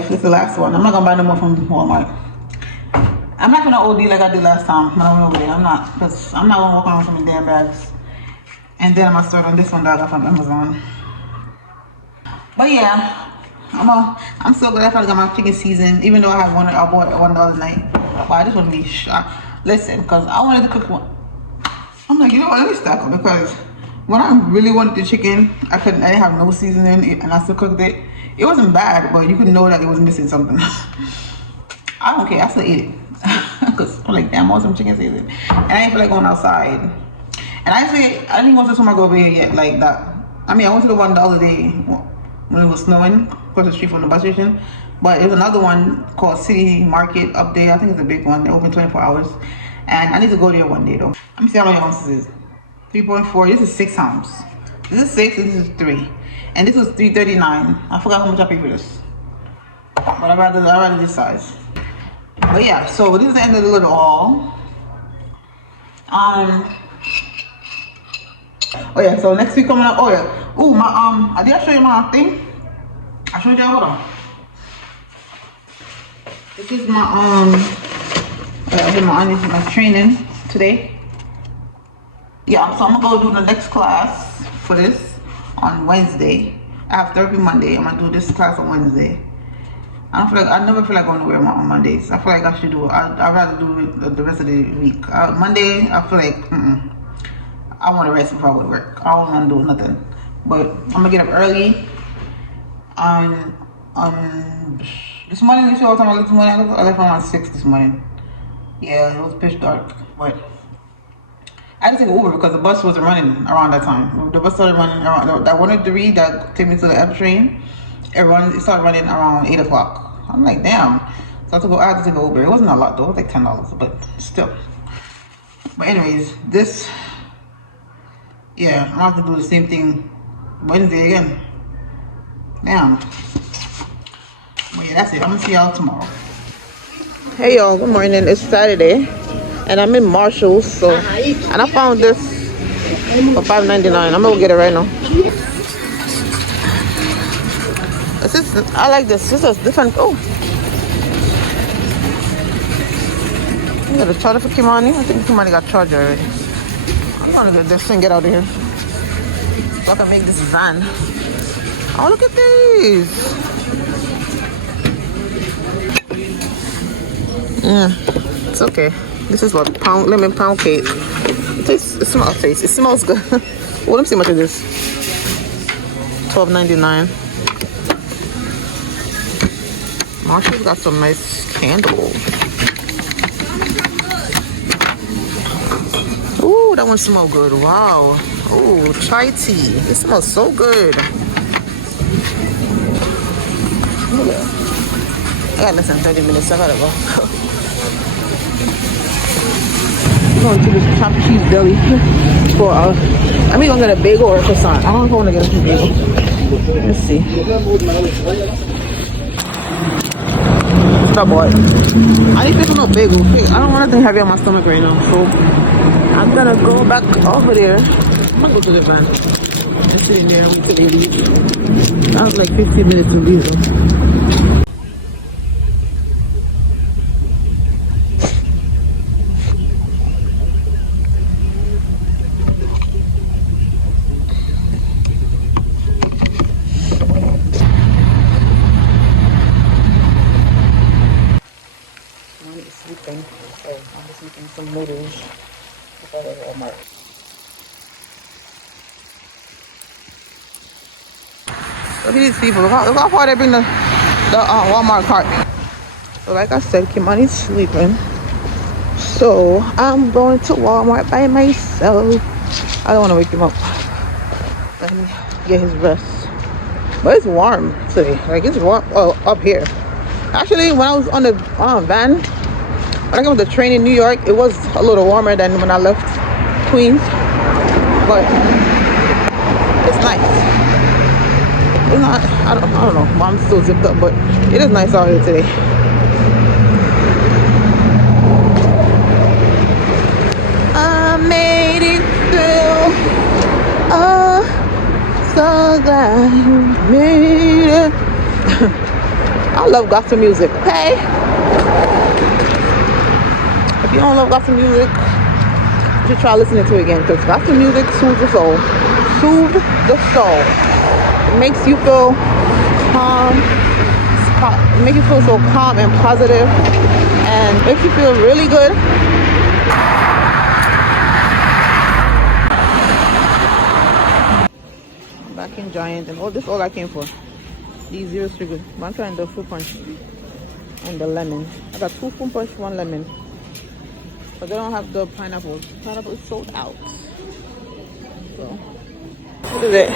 This is the last one. I'm not gonna buy no more from Walmart. I'm not gonna OD like I did last time when I went over there. I'm not, because I'm not gonna walk around with some damn bags. And then I'm gonna start on this one that I got from Amazon. But yeah, I'm so glad I finally got my chicken season, even though I bought $1 a night. But I just want to be listen, because I wanted to cook one. I'm like, you know what, let me stack them, because when I really wanted the chicken, I didn't have no seasoning, and I still cooked it. It wasn't bad, but you could know that it was missing something. I don't care, I still eat it. Because I'm like, damn, I want some chicken season. And I didn't feel like going outside. And I didn't go to the supermarket over here yet, like that. I mean, I went to the one the other day when it was snowing, across the street from the bus station. But there's another one called City Market up there. I think it's a big one. They open 24 hours. And I need to go there one day though. Let me see how many ounces it is. 3.4. This is 6 ounces. This is 6 and this is 3. And this was $3.39. I forgot how much I paid for this. But I'd rather this size. But yeah, so this is the end of the little haul. Oh yeah, so next week coming up. Oh yeah. Oh my I did show you my thing. I showed you. Hold on. This is my my training today. Yeah, so I'm gonna go do the next class for this on Wednesday. After every Monday, I'm gonna do this class on Wednesday. I never feel like going to wear on Mondays. I feel like I should do it. I'd rather do it the rest of the week. Monday, I feel like I want to rest before I go to work. I don't want to do nothing. But I'm gonna get up early. This morning, you see what time I left this morning? I left around 6 this morning. Yeah, it was pitch dark, but I had to take an Uber because the bus wasn't running around that time. The bus started running around that 103 that took me to the F train. It started running around 8 o'clock. I'm like, damn. So I had to take an Uber. It wasn't a lot though. It was like $10, but still. But anyways, this, yeah, I'm gonna have to do the same thing Wednesday again. Damn. But yeah, that's it. I'm gonna see y'all tomorrow. Hey y'all, good morning. It's Saturday and I'm in Marshall's, so and I found this for $5.99. I'm gonna go get it right now. I like this. This is different. Oh, you got a charger for Kimani? I think Kimani got charger already. I'm gonna get this and get out of here so I can make this van. Oh, look at these. Yeah, it's okay. This is what lemon pound cake. It smells good. Well, let me see how much it is. $12.99. Marshall's got some nice candles. Ooh, that one smells good. Wow. Ooh, chai tea. It smells so good. I got less than 30 minutes. I gotta go. I'm going to this chopped cheese deli for I'm either gonna get a bagel or a croissant. I don't know if I want to get a bagel. Let's see. I bought. I need to pick up no bagel. I don't want nothing heavy on my stomach right now, so I'm gonna go back over there. I'm gonna go to the van. Just sitting there and wait till they leave. That was like 15 minutes to leave. I'm just making some noodles before the Walmart. Look at these people. Look how far they bring the Walmart cart. So like I said, Kimani's sleeping. So I'm going to Walmart by myself. I don't want to wake him up. Let me get his rest. But it's warm today. Like it's warm up here. Actually, when I was on the van, when I came to the train in New York, it was a little warmer than when I left Queens, but it's nice. It's not, I don't know, I'm still zipped up, but it is nice out here today. I made it through, oh, so glad you made it. I love gospel music, okay? If you don't love gospel music, you should try listening to it again, because gospel music soothes the soul. Soothe the soul. It makes you feel calm. It makes you feel so calm and positive, and makes you feel really good. I'm back in Giant, and this is all I came for. These zero sugar. But I'm trying the fruit punch and the lemon. I got 2 fruit punch, 1 lemon. But they don't have the pineapple. Pineapple is sold out. So, what is it?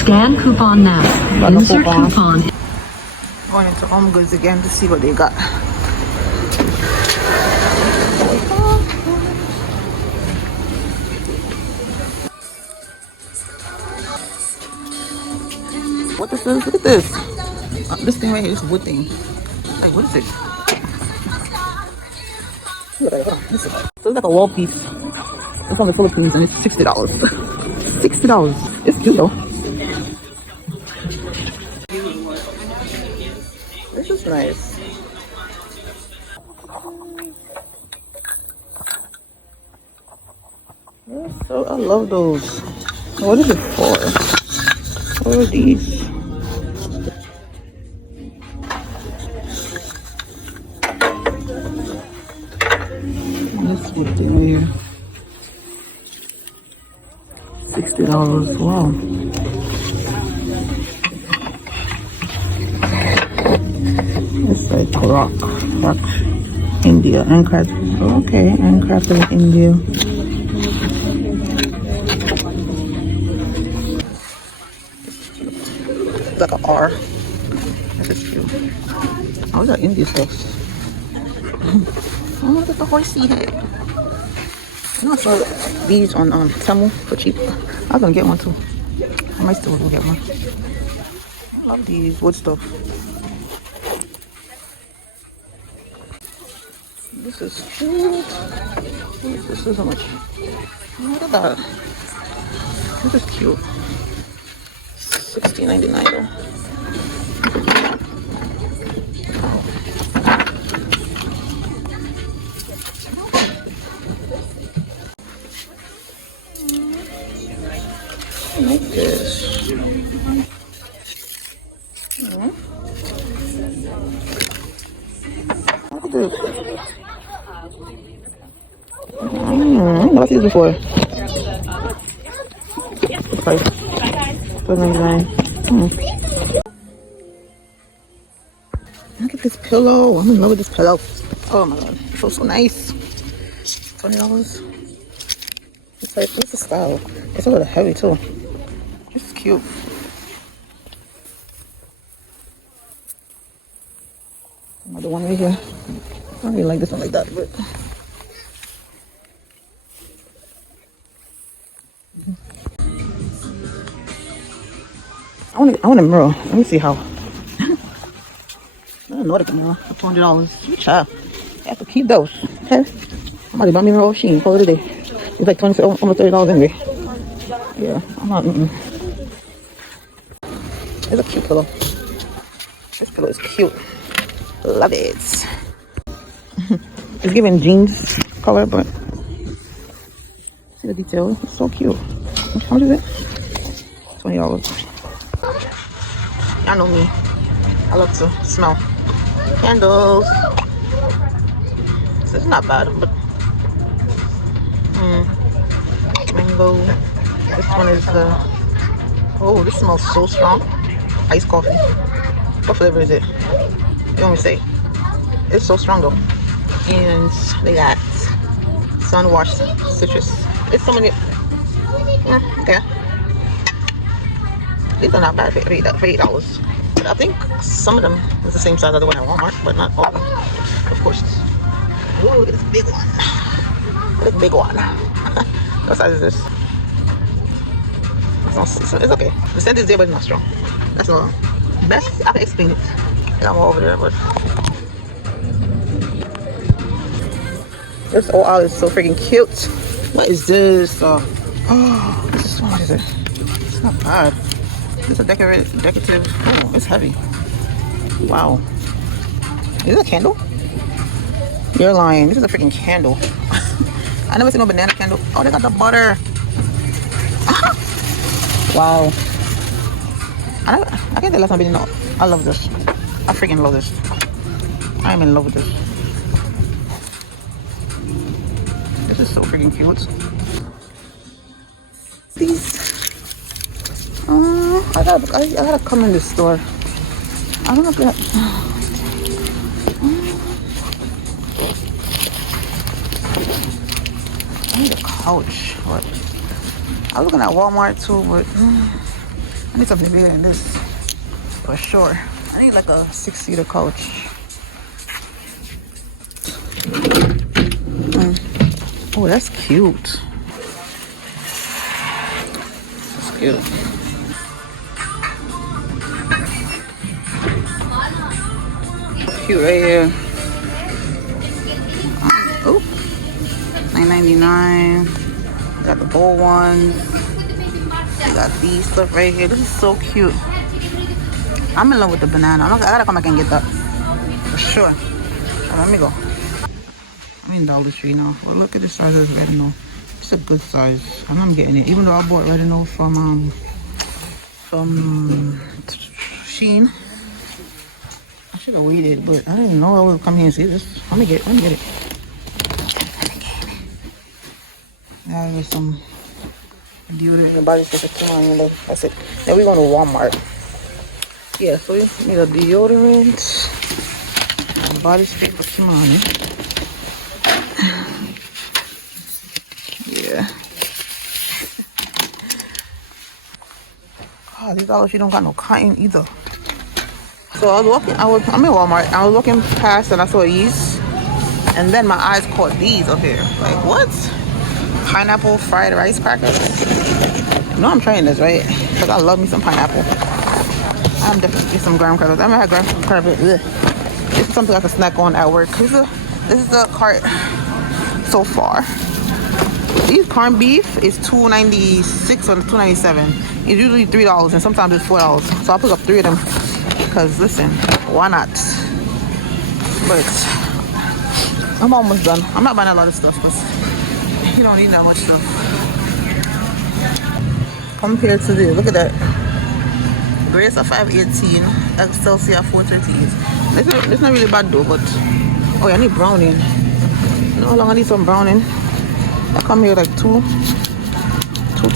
Scan coupon now. Insert coupon. Going into Home Goods again to see what they got. What this is? Look at this. This thing right here, this wood thing. Like, what is it? Look at it. Hold on. This is, so it's like a wall piece. It's from the Philippines and it's $60. $60. It's cute though. This is nice. So I love those. What is it for? What are these? This wood thing right here. $60. Wow. It's like rock, India, handcrafted. Okay, handcrafted in India. It's like an R. This is cute. Oh, those are India stuff. Oh, look at the horsey head. You know, I saw these on Temu for cheap. I was gonna get one too. I might still go get one. I love these wood stuff. This is cute. This is so much. Look at that. This is cute. $16.99 though. Like this. Look at this. I've never seen this before. Price. $12.99. Look at this pillow. I'm in love with this pillow. Oh my god. It feels so nice. $20. It's like, what's the style? It's a little heavy too. This is cute. Another one right here. I don't really like this one like that, but I want a mirror. Let me see how. I know the mirror for $200. You child. You have to keep those. Okay. Somebody bought me a mirror off Shein. Call it a day. It's like almost $30 anyway. Yeah, I'm not. It's a cute pillow. This pillow is cute. Love it. It's giving jeans color, but see the detail. It's so cute. How much is it? $20. Y'all know me. I love to smell candles. This is not bad, but mango. This one is oh, this smells so strong. Iced coffee. What flavor is it? You want me to say? It's so strong though. And they got sun washed citrus. It's so many. Okay. These are not bad for $8. But I think some of them is the same size as the one at Walmart, but not all of them. Of course. Ooh, look at this big one. Look at this big one. What size is this? It's okay. The scent is there, but it's not strong. That's not best I can explain it. I'm over there, but this oil is so freaking cute. What is this? Oh, this is, what is it? It's not bad. It's a decorative. Oh, it's heavy. Wow. Is it a candle? You're lying. This is a freaking candle. I never seen no banana candle. Oh, they got the butter. Wow. I can't tell last time I didn't know. I love this. I freaking love this. I'm in love with this. This is so freaking cute. These. I gotta come in this store. I don't know if that. I need a couch. What? I was looking at Walmart too, but I need something bigger than this for sure. I need like a 6-seater couch. Oh, that's cute. That's cute. Cute right here. Oh, $9.99. Got the bowl ones. Got these stuff right here. This is so cute. I'm in love with the banana. I gotta come back and get that for sure. Let me go. I'm in Dollar Tree now. Well, look at the size of this retinol. It's a good size. I'm getting it. Even though I bought retinol from Shein. I should have waited, but I didn't know I would come here and see this. Let me get it. Yeah, there's some deodorant and body spray for $2. That's it. Then we're going to Walmart. Yeah, so we need a deodorant and body spray for $2. Yeah. God, these Dollar Tree don't got no cotton either. So I was walking, I'm in Walmart. I was walking past and I saw these. And then my eyes caught these up here. Like, what? Pineapple fried rice crackers. You know I'm trying this, right? Because I love me some pineapple. I'm definitely get some graham crackers. I haven't had graham crackers. This is something I can snack on at work. This is the cart so far. These corned beef is $2.96 or $2.97. It's usually $3 and sometimes it's $4. So I'll pick up 3 of them. Because listen, why not? But I'm almost done. I'm not buying a lot of stuff because you don't need that much stuff. Compared to this, look at that. Grace of 518, Excelsior 438. It's not really bad though, but oh yeah, I need browning. You know how long I need some browning? I come here like two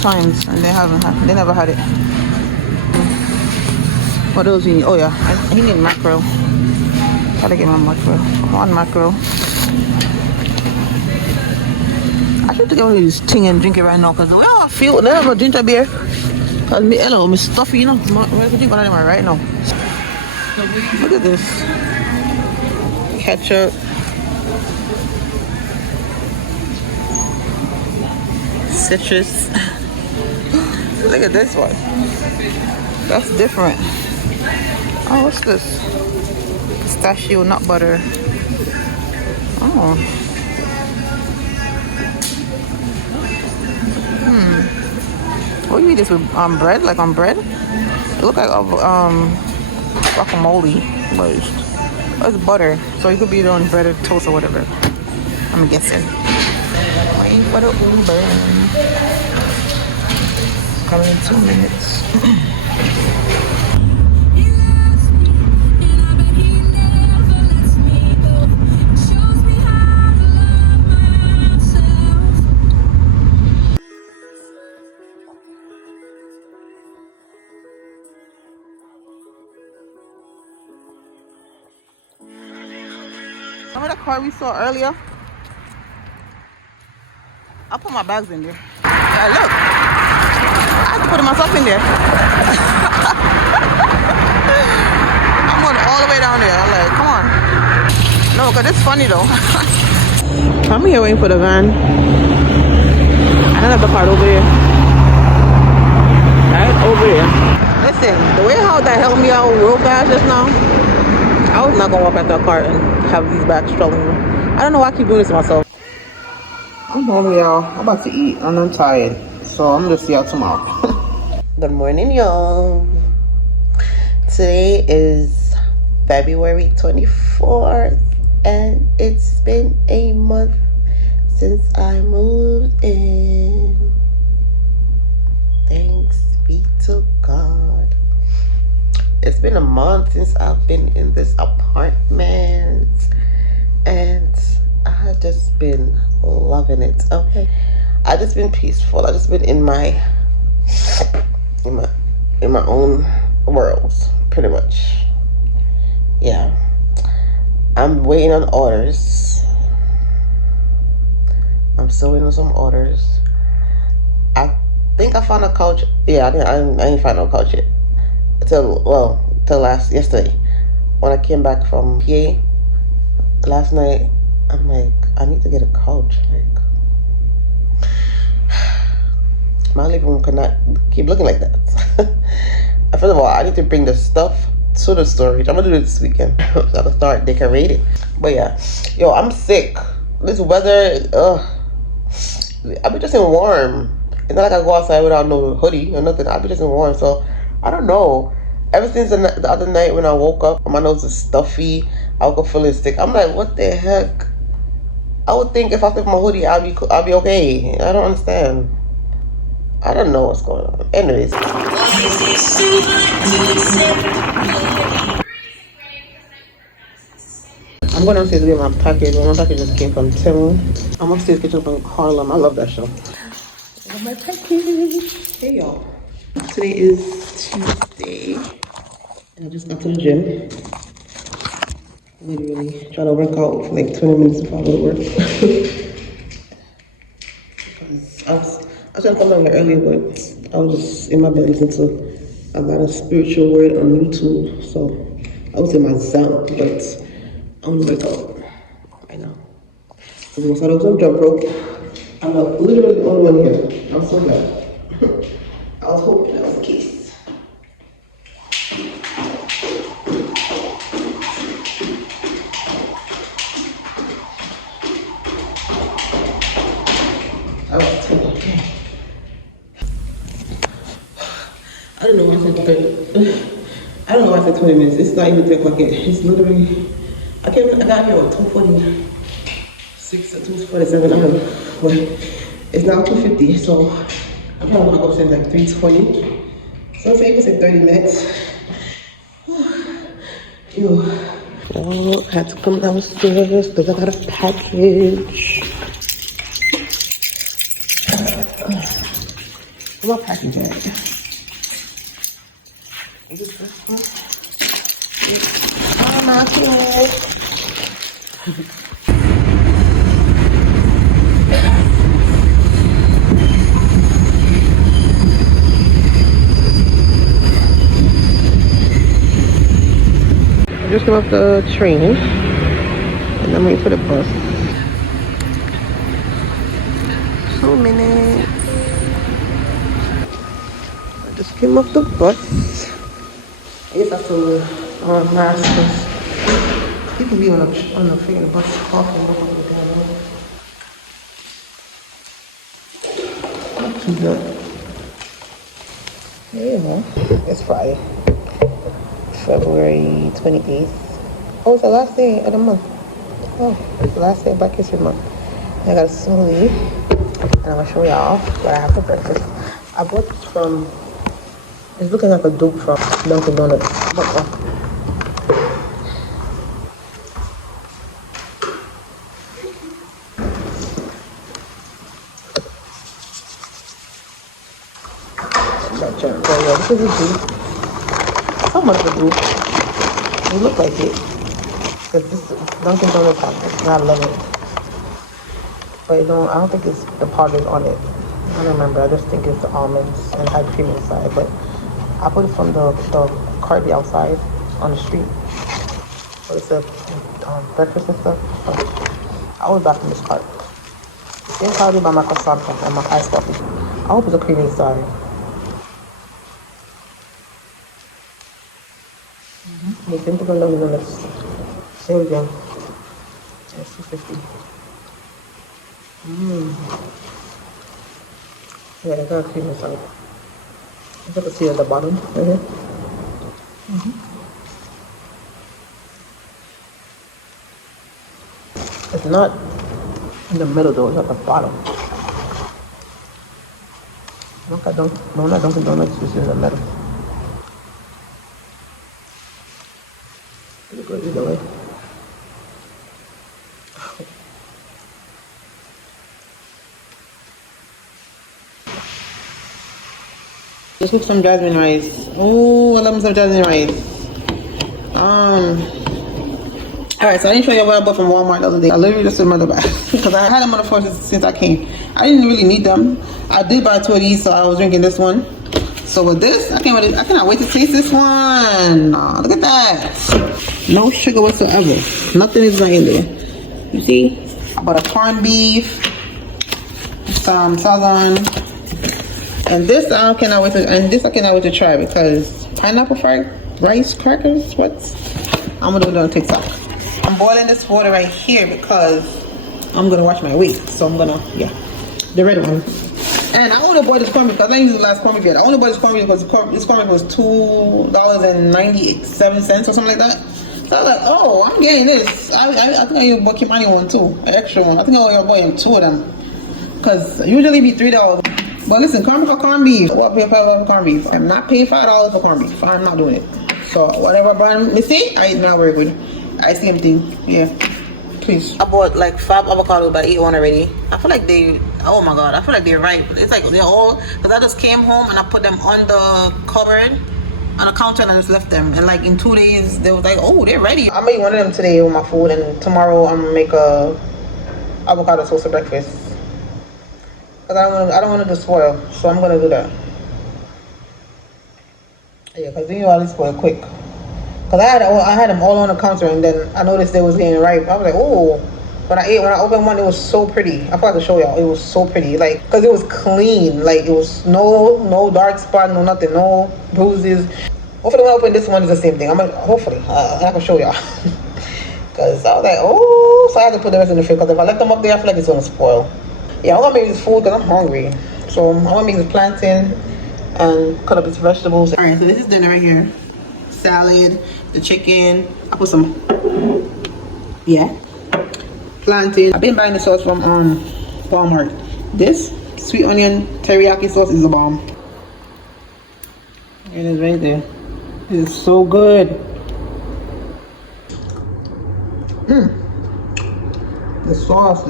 times and they never had it. What else you need? Oh yeah, I need mackerel. Gotta get my mackerel. One mackerel. I should get one of these thing and drink it right now because the way I feel, I have a ginger beer. Cause me, hello, me stuffy, you know. I'm gonna drink one of them right now. Look at this. Ketchup. Citrus. Look at this one. That's different. Oh, what's this? Pistachio nut butter. Oh. What do you eat this with? Bread? Like on bread? It looks like guacamole. But it's butter. So you could be on bread or toast or whatever. I'm guessing. Waiting for the Uber. Coming in 2 minutes. Remember the car we saw earlier? I put my bags in there. Yeah, look. I have to put myself in there. I'm going all the way down there. I'm like, come on. No, because it's funny though. I'm here waiting for the van. I left the car over here. Right over here. Listen, the way how that helped me out real fast just now, I was not going to walk out that car and have these bags struggling. I don't know why I keep doing this to myself. I'm home, y'all. I'm about to eat and I'm tired. So I'm going to see y'all tomorrow. Good morning, y'all. Today is February 24th and it's been a month since I moved in. Thanks be to God. It's been a month since I've been in this apartment and I've just been loving it. Okay, I've just been peaceful. I've just been in my own world, pretty much. Yeah, I'm waiting on orders. I'm still waiting on some orders. I think I found a couch. Yeah, I ain't found no couch yet. Till yesterday. when I came back from PA last night, I'm like, I need to get a couch. Like, my living room cannot keep looking like that. First of all, I need to bring the stuff to the storage. I'm gonna do it this weekend so I can start decorating. But yeah, yo, I'm sick. This weather, I've been just in warm. It's not like I go outside without no hoodie or nothing. I've been just in warm, so I don't know. Ever since the other night when I woke up, my nose is stuffy. I woke up feeling sick. I'm like, what the heck? I would think if I took my hoodie, I'll be okay. I don't understand. I don't know what's going on. Anyways. I'm going upstairs to get my package. My package just came from Temu. I'm upstairs getting from Harlem. I love that show. I got my package. Hey y'all. Today is Tuesday. And I just got to the gym. Literally trying to work out for like 20 minutes before I go to work. Because I was trying to come down here earlier, but I was just in my bed listening to a lot of spiritual word on YouTube. So I was in my zone, but I want to work out right now. So once I do some jump rope, I'm literally the only one here. I'm so glad. I was hoping that was the case. I don't know why I don't know why I said 20 minutes. It's not even 3 o'clock yet. It's literally, I got here at 2:46 or 2:47. I don't know. But it's now 2:50, so I'm probably gonna go upstairs like 3:20. So I'll say you can say 30 minutes. Ew. Oh, I had to come downstairs because I got a package. What package bag? Is it this one? Oh, my kid. I just came off the train and I'm waiting for the bus. 2 minutes. I just came off the bus. I guess that's the last bus. People be on the freaking bus coughing. Not too good. Yeah, it's Friday. February 28th. Oh, it's the last day of the month. Oh, it's the last day of Black History Month. I got a smoothie, and I'm gonna show y'all what I have for breakfast. I bought this from, it's looking like a dupe from Dunkin' Donuts. This is a dupe. Somewhat of a dupe. It look like it. Because this Dunkin' Donuts chocolate, and I love it. But I don't think it's the powders on it. I don't remember. I just think it's the almonds and high cream inside. But I put it from the cart outside on the street. But it's a breakfast and stuff. So I always buy from this cart. Same cart by my croissant and my iced coffee. I hope it's a cream inside. They seem to go low on this. Same thing. It's $2.50. Yeah, I got a cream inside. You can see at the bottom right here. It's not in the middle though, it's at the bottom. Not Dunkin' Donuts, it's in the middle. It'll go either way. Just with some jasmine rice. Oh, I love some jasmine rice. Alright, so I didn't show you what I bought from Walmart the other day. I literally just took them out the bag because I had them on the floor since I came. I didn't really need them. I did buy 2 of these, so I was drinking this one. So with this, I cannot wait to taste this one. Oh, look at that. No sugar whatsoever. Nothing is in there. You see? I bought a corned beef, some southern, and this I cannot wait to try because pineapple fried rice crackers. What? I'm gonna do it on TikTok. I'm boiling this water right here because I'm gonna watch my weight. So I'm gonna, the red one. And I want to boil this corned beef because I didn't use the last corned beef yet. I want to boil this corned beef because this corned beef was $2.97 or something like that. So I was like, oh, I'm getting this. I think I need to buy Kimani one too, an extra one. I think I'll buy two of them because usually be $3. But listen, corned beef. What pay $5 for corned beef? I'm not paying $5 for corned beef. I'm not doing it. So whatever brand me see, I eat now very good. I same thing. Yeah. Please. I bought like 5 avocados, but I ate one already. I feel like oh my god, I feel like they're ripe. It's like they're all, because I just came home and I put them on the cupboard, on the counter, and I just left them. And like in 2 days, they was like, oh, they're ready. I made one of them today with my food, and tomorrow I'm gonna make a avocado toast for breakfast. Because I don't want it to spoil, so I'm gonna do that. Yeah, because you know all these spoil quick. Because I had them all on the counter, and then I noticed they was getting ripe. I was like, oh. When I opened one, it was so pretty. I forgot to show y'all. It was so pretty. Like, because it was clean. Like, it was no dark spot, no nothing, no bruises. Hopefully when I open this one, it's the same thing. Hopefully, I can show y'all. Because I was like, oh. So I had to put the rest in the fridge. Because if I let them up there, I feel like it's going to spoil. Yeah, I'm going to make this food because I'm hungry. So I'm going to make this plantain and cut up these vegetables. All right, so this is dinner right here. Salad, the chicken. I put some, plantain. I've been buying the sauce from Walmart. This sweet onion teriyaki sauce is a bomb. It is right there. It is so good. The sauce.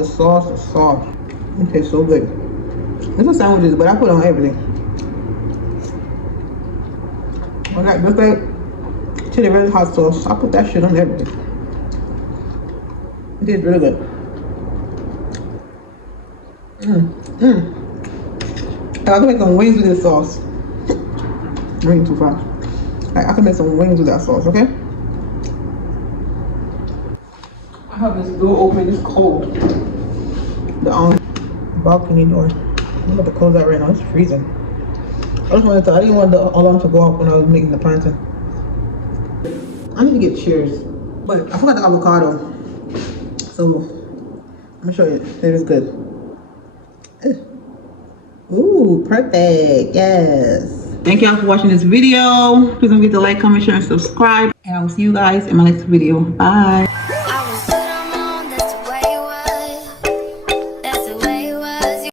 It tastes so good. This is sandwiches, but I put on everything. Just like chili red hot sauce, I put that shit on everything. It tastes really good. I can make some wings with this sauce. I'm eating too fast. I can make some wings with that sauce, okay? I have this door open, it's cold. The balcony door. I'm about to close that right now, it's freezing. I didn't want the alarm to go off when I was making the plantain. I need to get cheers. But I forgot the avocado. So, I'm gonna show you. It is good. Ooh, perfect. Yes. Thank y'all for watching this video. Please don't forget to like, comment, share, and subscribe. And I will see you guys in my next video. Bye.